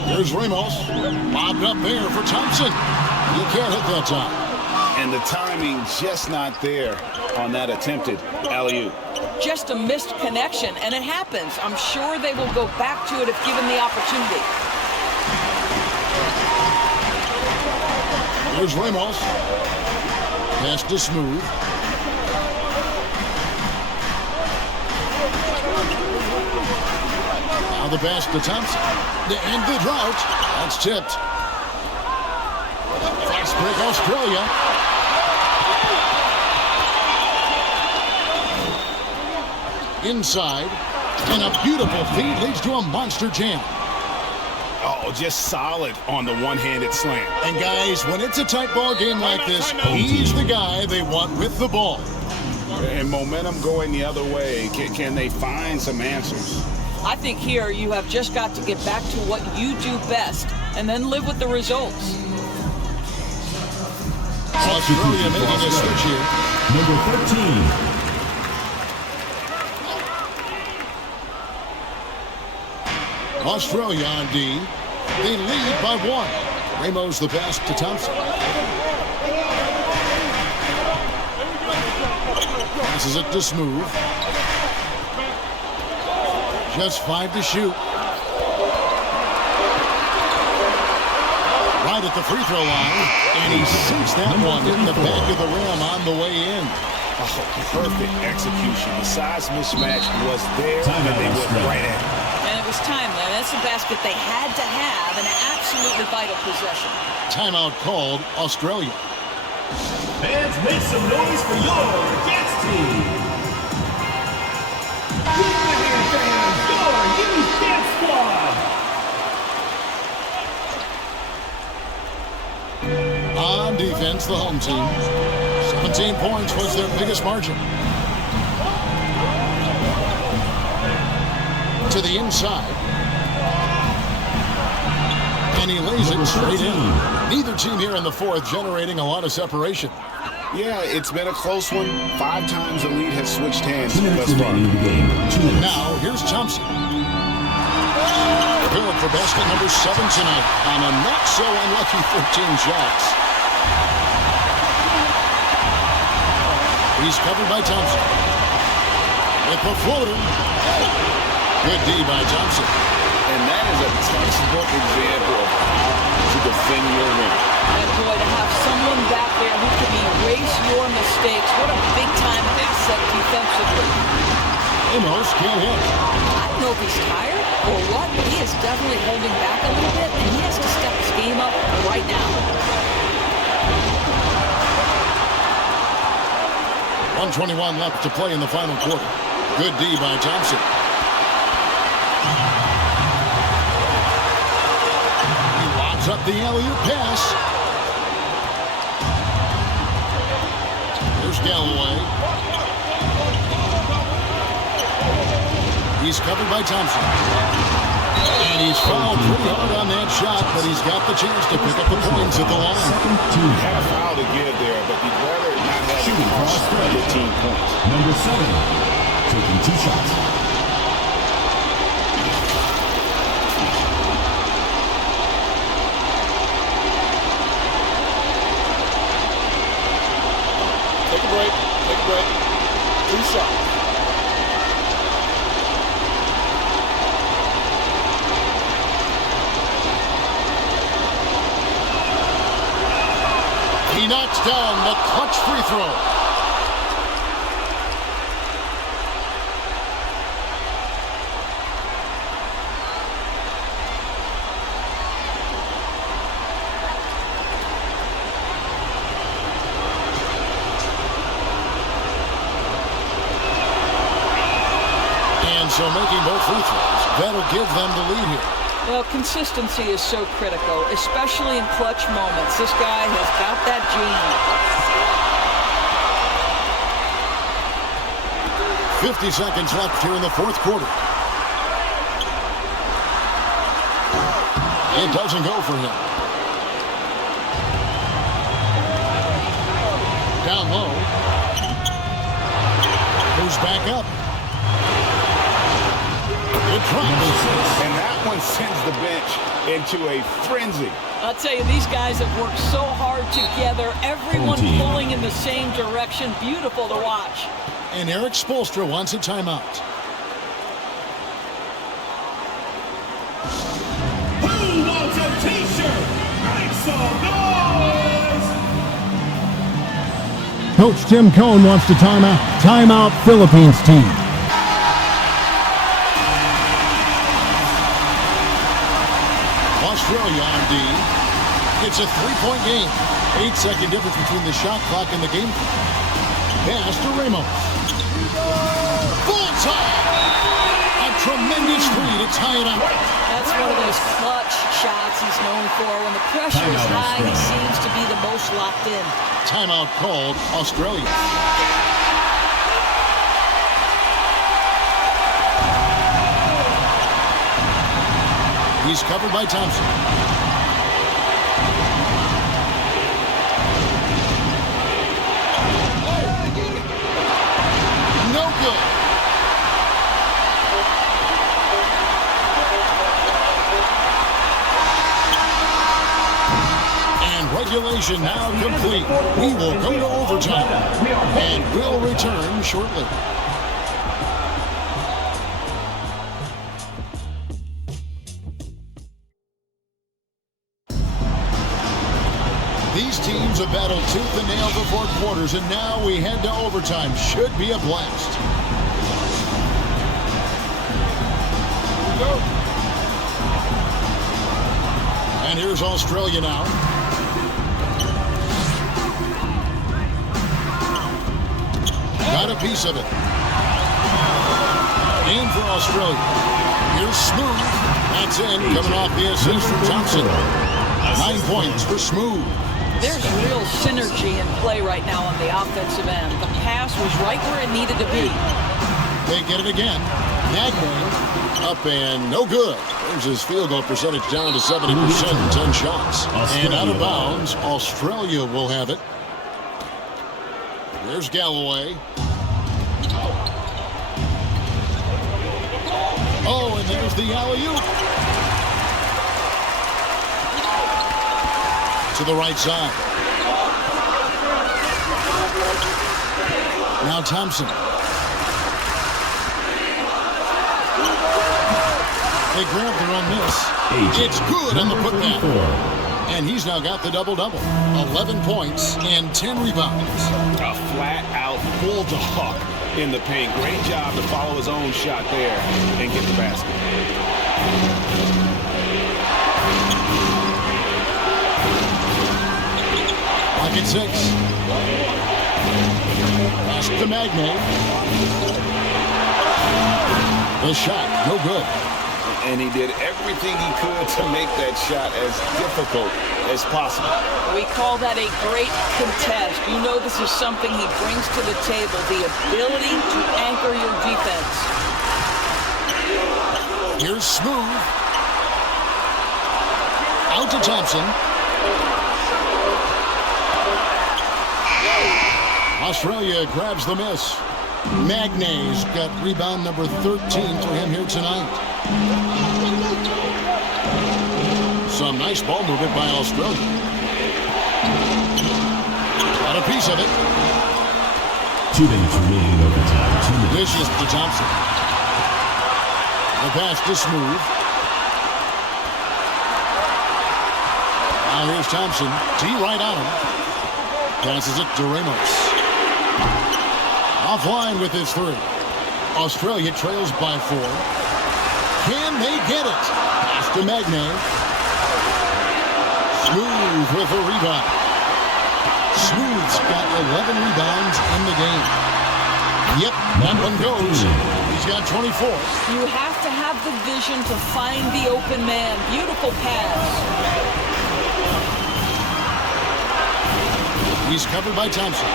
There's Ramos. Lobbed up there for Thompson. He can't hit that time. And the timing just not there on that attempted alley-oop. Just a missed connection, and it happens. I'm sure they will go back to it if given the opportunity. There's Ramos. Pass to Smooth. Now the pass to Thompson. To end the drought. That's tipped. Fast break Australia. Inside. And a beautiful feed leads to a monster jam. Oh, just solid on the one-handed slam. And guys, when it's a tight ball game like this, he's the guy they want with the ball. And momentum going the other way. Can they find some answers? I think here you have just got to get back to what you do best and then live with the results. Australia making a switch here. Number 13. Australia on D. They lead by 1. Ramos the pass to Thompson. Passes it to Smooth. Just 5 to shoot. Right at the free throw line. And he sinks that one in the back of the rim on the way in. Oh, perfect execution. The size mismatch was there, and they went right at it. It's time, then. That's a basket they had to have, an absolutely vital possession. Timeout called Australia. Fans, make some noise for your Jets team. Give it here, fans, your youth Jets squad. On defense, the home team. 17 points was their biggest margin. To the inside. And he lays it straight in. Neither team here in the fourth generating a lot of separation. Yeah, it's been a close one. 5 times the lead has switched hands thus far. Now, here's Thompson. Good for basket number 7 tonight on a not-so-unlucky 14 shots. He's covered by Thompson. With the floater. Good D by Thompson. And that is a textbook example of how to defend your rim. And boy, to have someone back there who can erase your mistakes, what a big-time asset defensively. Amos can't hit. I don't know if he's tired or what, but he is definitely holding back a little bit, and he has to step his game up right now. 1:21 left to play in the final quarter. Good D by Thompson. He lobs up the alley-oop pass. Here's Galloway. He's covered by Thompson. And he's fouled pretty hard on that shot, but he's got the chance to pick up the points at the line. You had a foul to give there, but you'd rather not have shooting cross 15 points. Number 7, taking 2 shots. Take a break. Take a break. 2 shots. He knocks down the clutch free throw. And so making both free throws, that'll give them the lead here. Well, consistency is so critical, especially in clutch moments. This guy has got that gene. 50 seconds left here in the fourth quarter. It doesn't go for him. Down low. Moves back up. Good try. And that one sends the bench into a frenzy. I'll tell you, these guys have worked so hard together. Everyone pulling in the same direction. Beautiful to watch. And Eric Spoelstra wants a timeout. Who wants a t-shirt? Make some noise! Coach Tim Cohn wants to timeout. Timeout Philippines team. Australia on D. It's a 3-point game. 8-second difference between the shot clock and the game clock. Pass to Ramos. Bullseye! A tremendous three to tie it up. That's one of those clutch shots he's known for. When the pressure is high, he seems to be the most locked in. Timeout called Australia. He's covered by Thompson. No good. And regulation now complete. We will go to overtime. And we'll return shortly. These teams have battled tooth and nail for 4 quarters, and now we head to overtime. Should be a blast. And here's Australia now. Got a piece of it. In for Australia. Here's Smooth. That's in, coming off the assist from Thompson. 9 points for Smooth. There's real synergy in play right now on the offensive end. The pass was right where it needed to be. They get it again. Magnay up and no good. There's his field goal percentage down to 70% in 10 shots. And out of bounds, Australia will have it. There's Galloway. Oh, and there's the alley-oop. To the right side. Now Thompson. They grab the run miss. It's good on the putback. And he's now got the double-double. 11 points and 10 rebounds. A flat-out bulldog in the paint. Great job to follow his own shot there and get the basket. Pocket 6. Pass to Magnay. The shot, no good. And he did everything he could to make that shot as difficult as possible. We call that a great contest. You know this is something he brings to the table, the ability to anchor your defense. Here's Smooth. Out to Thompson. Australia grabs the miss. Magnay's got rebound number 13 for him here tonight. Some nice ball movement by Australia. Got a piece of it. 2 minutes remaining in overtime. 2 minutes. Dishes to Thompson. The pass to Smooth. Now here's Thompson. T right on him. Passes it to Ramos. Offline with his 3. Australia trails by 4. Can they get it? Pass to Magnay. Smooth with a rebound. Smooth's got 11 rebounds in the game. Yep, that one goes. He's got 24. You have to have the vision to find the open man. Beautiful pass. He's covered by Thompson.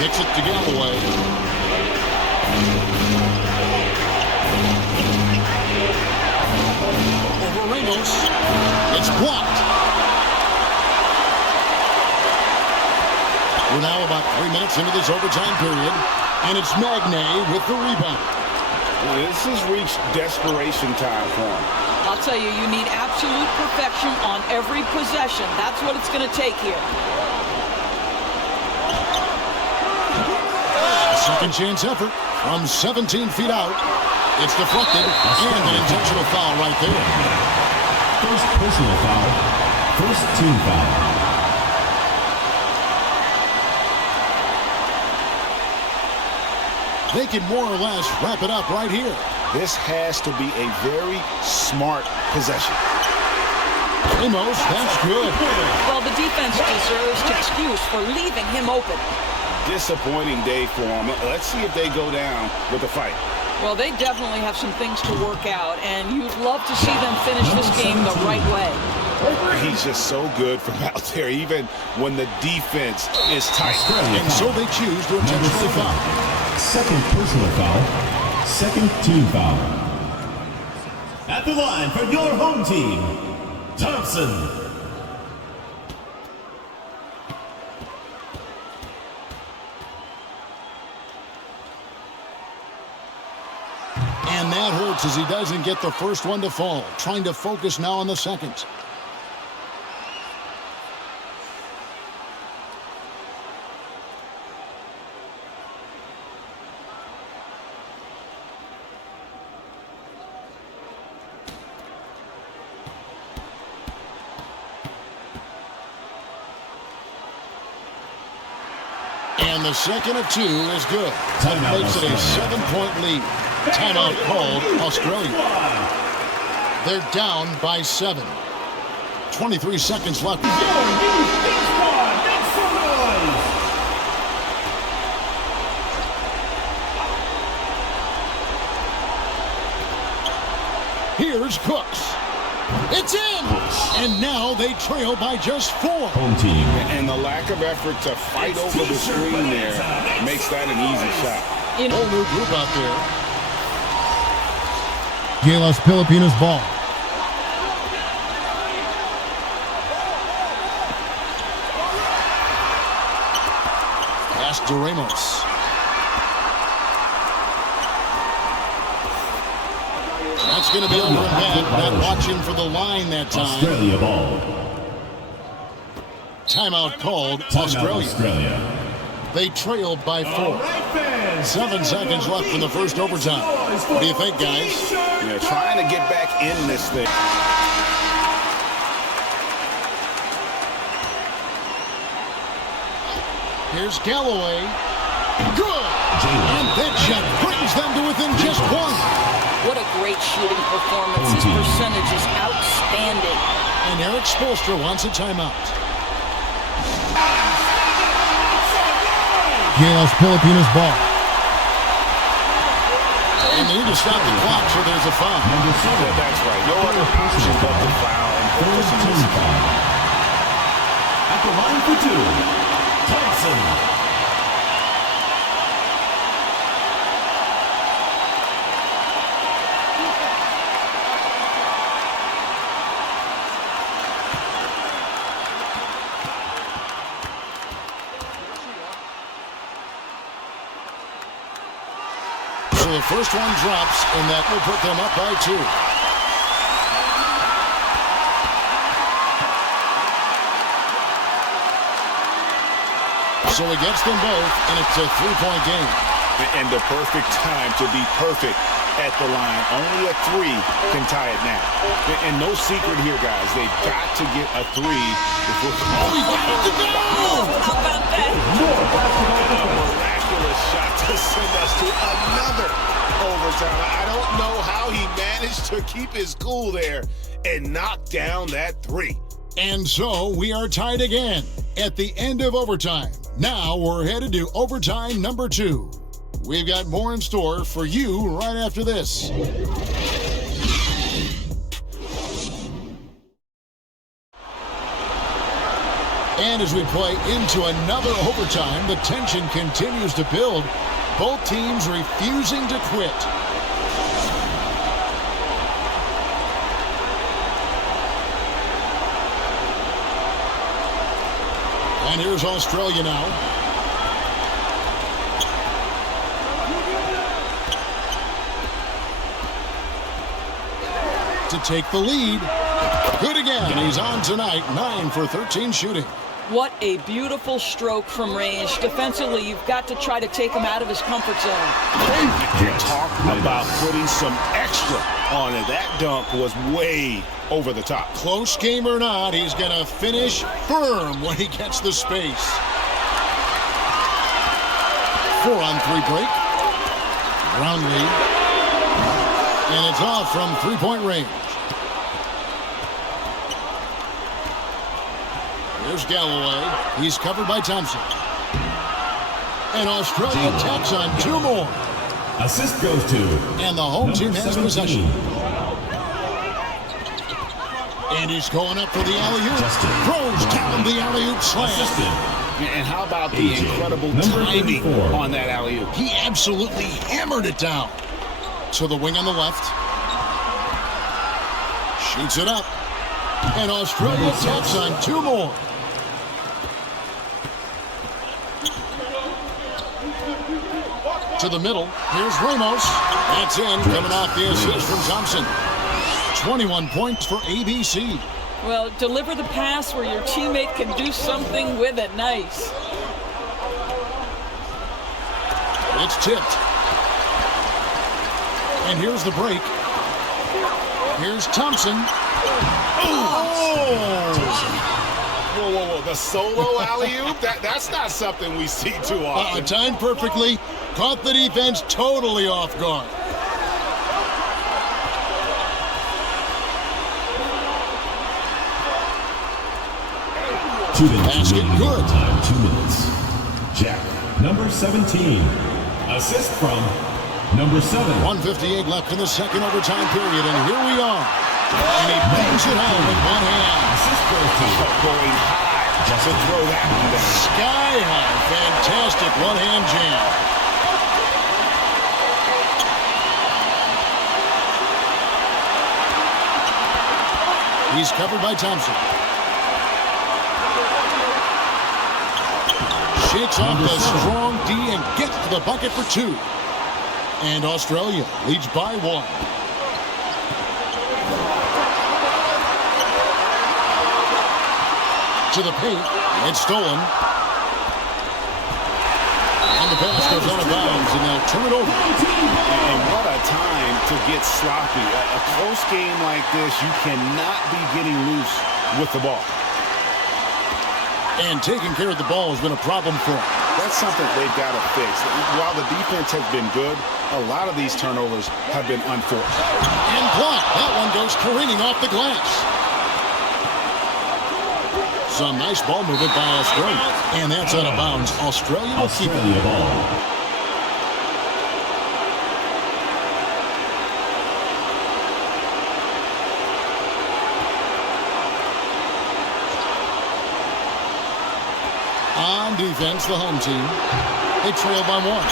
Kicks it to Galloway. Over Ramos. It's blocked. We're now about 3 minutes into this overtime period, and it's Magnay with the rebound. This has reached desperation time for him. I'll tell you, you need absolute perfection on every possession. That's what it's going to take here. Second chance effort from 17 feet out. It's deflected and an intentional foul right there. First personal foul. First team foul. They can more or less wrap it up right here. This has to be a very smart possession. Ramos, that's good. Well, the defense deserves an excuse for leaving him open. Disappointing day for him. Let's see if they go down with a fight. Well, they definitely have some things to work out, and you'd love to see them finish this game the right way. He's just so good from out there, even when the defense is tight. And so they choose to intentionally foul. Second personal foul. Second team foul. At the line for your home team, Thompson. And that hurts as he doesn't get the first one to fall. Trying to focus now on the second. And the second of 2 is good. That makes it a 7-point lead. Timeout called Australia. They're down by 7. 23 seconds left. Here's Cooks. It's in! And now they trail by just 4. Home team. And the lack of effort to fight over the screen there makes that an easy shot. Whole new group out there. GILAS Pilipinas ball. Pass to Ramos. That's going to be over and back. Not watching for the line that time. Australia ball. Timeout called. Australia. They trailed by 4. 7 seconds left in the first overtime. What do you think, guys? Yeah, trying to get back in this thing. Here's Galloway. Good! And that shot brings them to within just 1. What a great shooting performance. His percentage is outstanding. And Eric Spoelstra wants a timeout. GILAS Pilipinas ball. And they need to stop the clock, so there's a foul. That's right. No other person but the foul. At the line for 2, Thompson. So the first one drops, and that will put them up by 2. So he gets them both, and it's a 3-point game. And the perfect time to be perfect at the line. Only a 3 can tie it now. And no secret here, guys. They've got to get a 3 before... Oh, he got it to go! How about that? A miraculous shot to send us to another overtime. I don't know how he managed to keep his cool there and knock down that 3. And so we are tied again at the end of overtime. Now we're headed to overtime number 2. We've got more in store for you right after this. And as we play into another overtime, the tension continues to build. Both teams refusing to quit. And here's Australia now. To take the lead. Good again. He's on tonight. 9 for 13 shooting. What a beautiful stroke from range. Defensively, you've got to try to take him out of his comfort zone. Talk about putting some extra on it. That dunk was way over the top. Close game or not, he's going to finish firm when he gets the space. 4-on-3 break. Brownlee. And it's off from 3-point range. Here's Galloway. He's covered by Thompson. And Australia tacks on 2 more. Assist goes to. And the home team has possession. And he's going up for the alley-oop. Throws down the alley-oop slam. And how about the incredible timing on that alley-oop? He absolutely hammered it down. To the wing on the left. Shoots it up. And Australia tacks on 2 more. To the middle. Here's Ramos. That's in, coming off the assist from Thompson. 21 points for ABC. Well, deliver the pass where your teammate can do something with it. Nice. It's tipped. And here's the break. Here's Thompson. Whoa. The solo alley-oop? That's not something we see too often. Timed perfectly. Caught the defense totally off guard. Basket good. Time 2 minutes. Jack, number 17. Assist from number 7. 1:58 left in the second overtime period, and here we are. And he bangs it home with one hand. Going high just to throw that one down. Sky high. Fantastic one-hand jam. He's covered by Thompson. Shakes off the strong D and gets to the bucket for two. And Australia leads by one. To the paint. It's stolen. And the pass goes out of bounds, and they'll turn it over. And what a time to get sloppy. A close game like this, you cannot be getting loose with the ball. And taking care of the ball has been a problem for them. That's something they've got to fix. While the defense has been good, a lot of these turnovers have been unforced. And blocked. That one goes careening off the glass. Some nice ball movement by Australia. And that's out of bounds. Australia will keep it. Ball. On defense, the home team. They trail by one.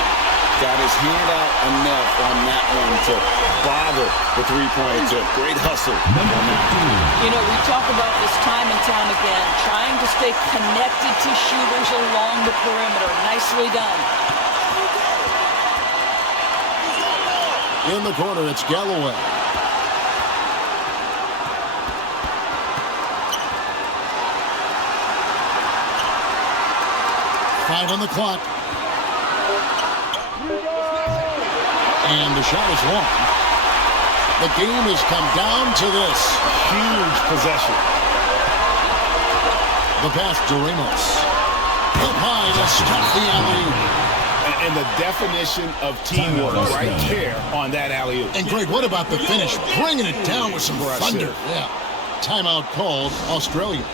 Got his hand out enough on that one to bother the three-point attempt. Great hustle on that. You know, we talk about this time and time again, trying to stay connected to shooters along the perimeter. Nicely done. In the corner, it's Galloway. Five on the clock. And the shot is long. The game has come down to this. Huge possession. The pass to Ramos. Up high to stop the alley-oop. And the definition of teamwork right there on that alley-oop. And Greg, what about the finish? Bringing it down with some thunder. Yeah. Timeout called, Australia.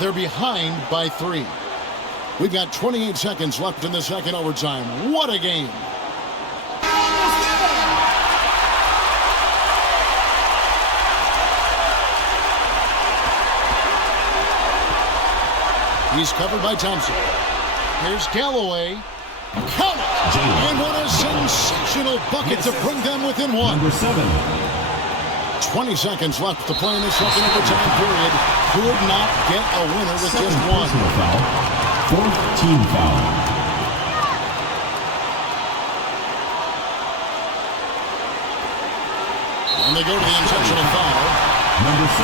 They're behind by 3. We've got 28 seconds left in the second overtime. What a game. He's covered by Thompson. Here's Galloway. Count it! And what a sensational bucket to bring them within one. Number 7. 20 seconds left to play in the second overtime period. Could not get a winner with just one. Foul. 4th team foul. And they go to the intentional foul. Number 7.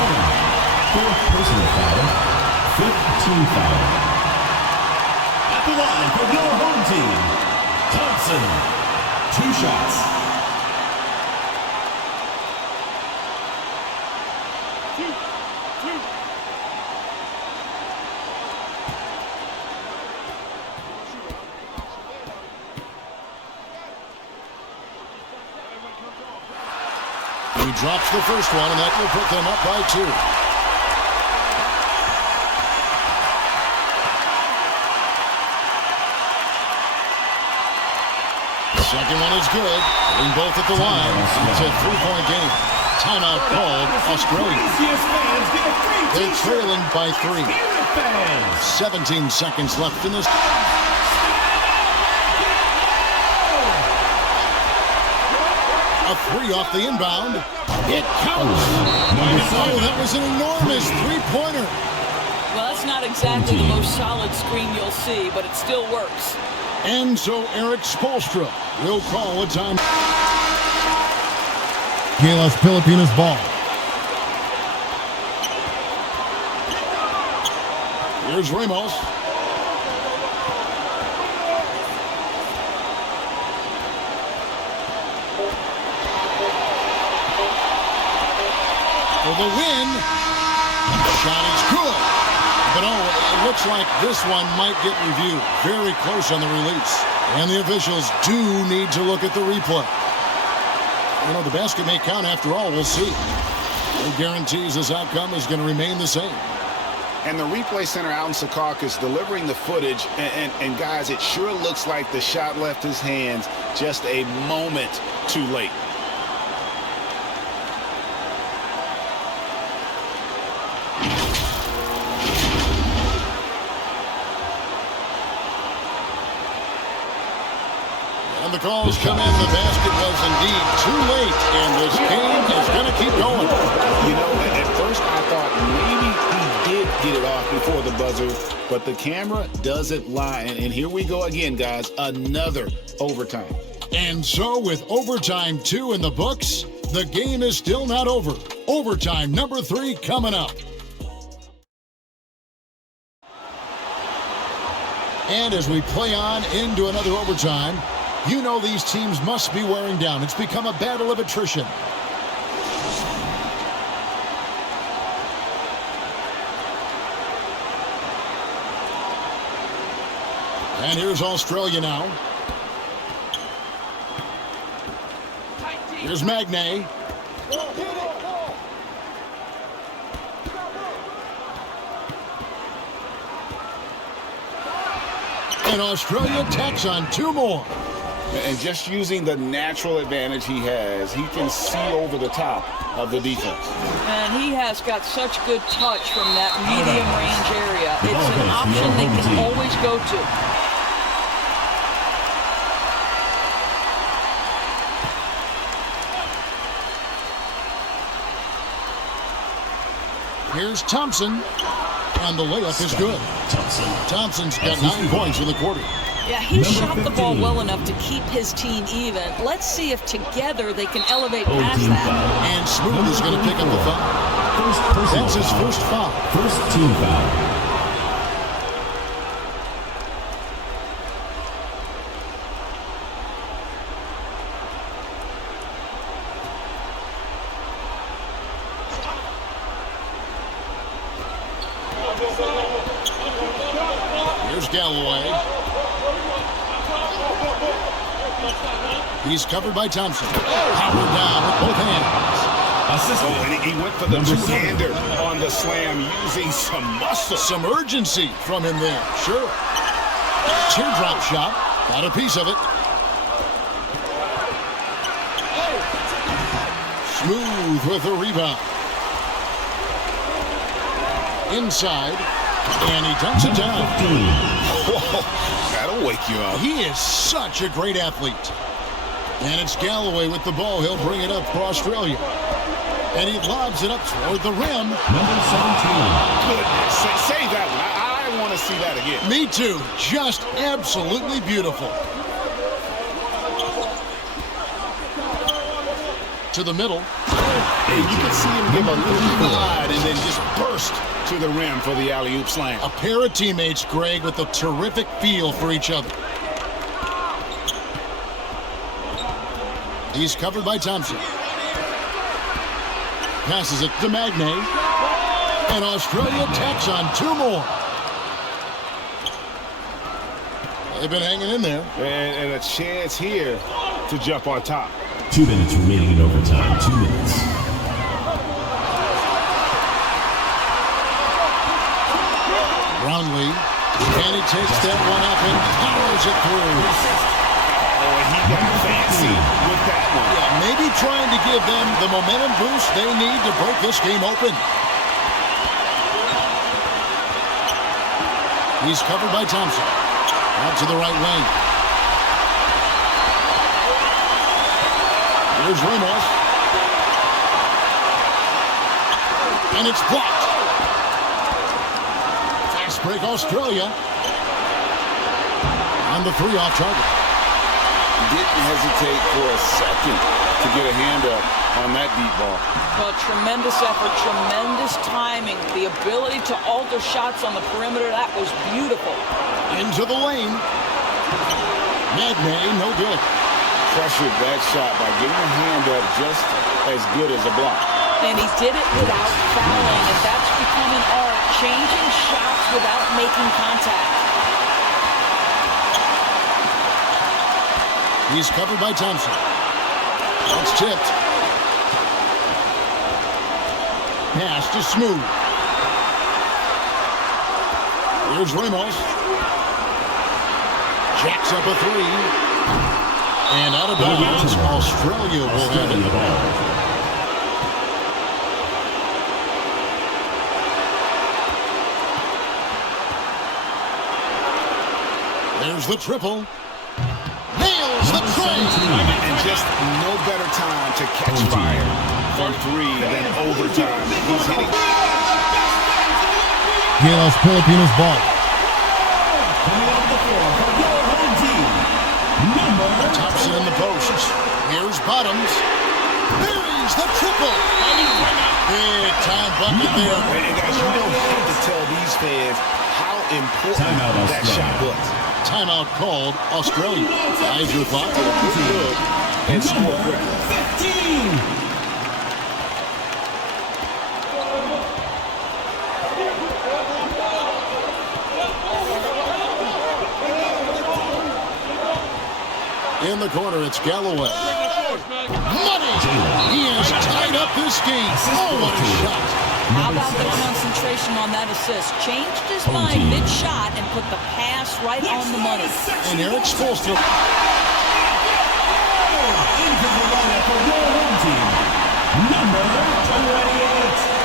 4th personal foul. 5th team foul. At the line for your home team, Thompson. 2 shots. He drops the first one, and that will put them up by 2. Second one is good. Hitting both at the line. It's a 3-point game. Timeout called, Australia. They're trailing by 3. 17 seconds left in this. A 3 off the inbound. It counts. Oh, that was an enormous three-pointer. Well, that's not exactly the most solid screen you'll see, but it still works. And so Eric Spoelstra will call a time. GILAS Pilipinas ball. Here's Ramos. For the win. The shot is good. But it looks like this one might get reviewed. Very close on the release. And the officials do need to look at the replay. You know, the basket may count after all. We'll see. No guarantees this outcome is going to remain the same. And the replay center out in Secaucus delivering the footage. And guys, it sure looks like the shot left his hands just a moment too late. And the calls come in. The basket was indeed too late, and this game is going to keep going. You know, at first I thought maybe he did get it off before the buzzer, but the camera doesn't lie. And here we go again, guys. Another overtime. And so with overtime 2 in the books, the game is still not over. Overtime number 3 coming up. And as we play on into another overtime, you know these teams must be wearing down. It's become a battle of attrition. And here's Australia now. Here's Magnay. And Australia tacks on 2 more. And just using the natural advantage he has, he can see over the top of the defense. And he has got such good touch from that medium range area. It's an option they can always go to. Here's Thompson, and the layup is good. Thompson's got 9 points in the quarter. Yeah, he shot the ball well enough to keep his team even. Let's see if together they can elevate past that. And Smooth is going to pick up the foul. That's his first foul. First team foul. Here's Galloway. He's covered by Thompson. Howard down with both hands. Oh, and he went for the two-hander on the slam using some muscle. Some urgency from him there. Sure. Teardrop shot. Got a piece of it. Smooth with the rebound. Inside. And he dunks it down. Whoa, that'll wake you up. He is such a great athlete. And it's Galloway with the ball. He'll bring it up for Australia. And he lobs it up toward the rim. Number 17. Goodness, save that one. I want to see that again. Me too. Just absolutely beautiful. To the middle. And you can see him give a little glide and then just burst to the rim for the alley-oop slam. A pair of teammates, Greg, with a terrific feel for each other. He's covered by Thompson. Passes it to Magnay. And Australia tacks on 2 more. They've been hanging in there. And a chance here to jump on top. 2 minutes remaining in overtime. 2 minutes. Brownlee. And he takes that one up and powers it through. Oh, and he got fancy with that one. Yeah, maybe trying to give them the momentum boost they need to break this game open. He's covered by Thompson. Out to the right wing. Here's Ramos. And it's blocked. Fast break Australia. On the 3 off target. Didn't hesitate for a second to get a hand up on that deep ball. Well, tremendous effort, tremendous timing, the ability to alter shots on the perimeter. That was beautiful. Into the lane. Magnay, no good. Pressured that shot by getting a hand up just as good as a block. And he did it without fouling, and that's become an art, changing shots without making contact. He's covered by Thompson. It's tipped. Pass to Smooth. Here's Ramos. Jacks up a 3. And out of bounds, Australia will have it. There's the triple. Nails the And just no better time to catch fire from 3 than overtime. He's hitting. GILAS Pilipinas ball. Thompson in the posts. Here's Bottoms. Buries the triple. Big time bucket there. And guys, you don't have to tell these fans how important that shot was. Timeout called Australia. Guys, your thoughts? Good and score quickly. 15. In the corner, it's Galloway. Money! He has tied up this game. Oh, what a shot. How about the concentration on that assist? Changed his mind mid-shot and put the pass right on the money. And Eric Spoelstra. Into the lineup for your home team, number 28.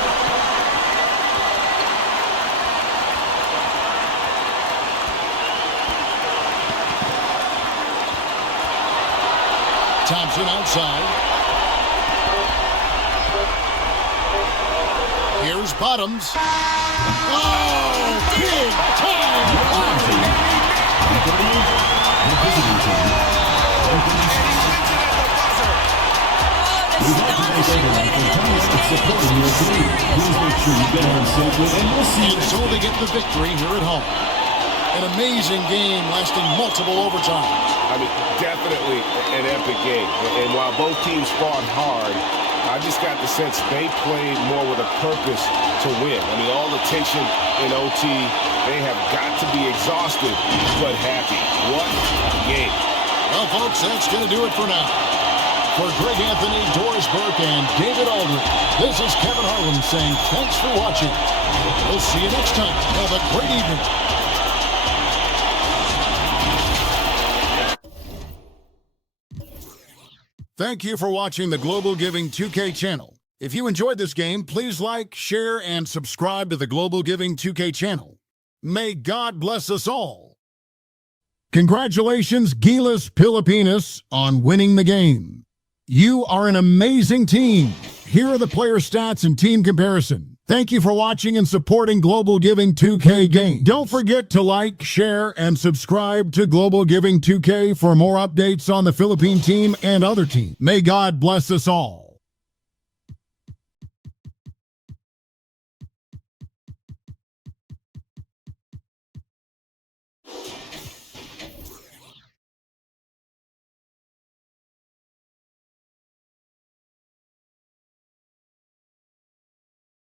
Thompson outside. Here's Bottoms. Oh, big time! And so they get the victory here at home. An amazing game lasting multiple overtimes. I mean, definitely an epic game. And while both teams fought hard, I just got the sense they played more with a purpose to win. I mean, all the tension in OT, they have got to be exhausted, but happy. What a game. Well, folks, that's going to do it for now. For Greg Anthony, Doris Burke, and David Aldridge, this is Kevin Harlan saying thanks for watching. We'll see you next time. Have a great evening. Thank you for watching the Global Giving 2K channel. If you enjoyed this game, please like, share, and subscribe to the Global Giving 2K channel. May God bless us all. Congratulations, GILAS Pilipinas, on winning the game. You are an amazing team. Here are the player stats and team comparison. Thank you for watching and supporting Global Giving 2K game. Don't forget to like, share, and subscribe to Global Giving 2K for more updates on the Philippine team and other teams. May God bless us all.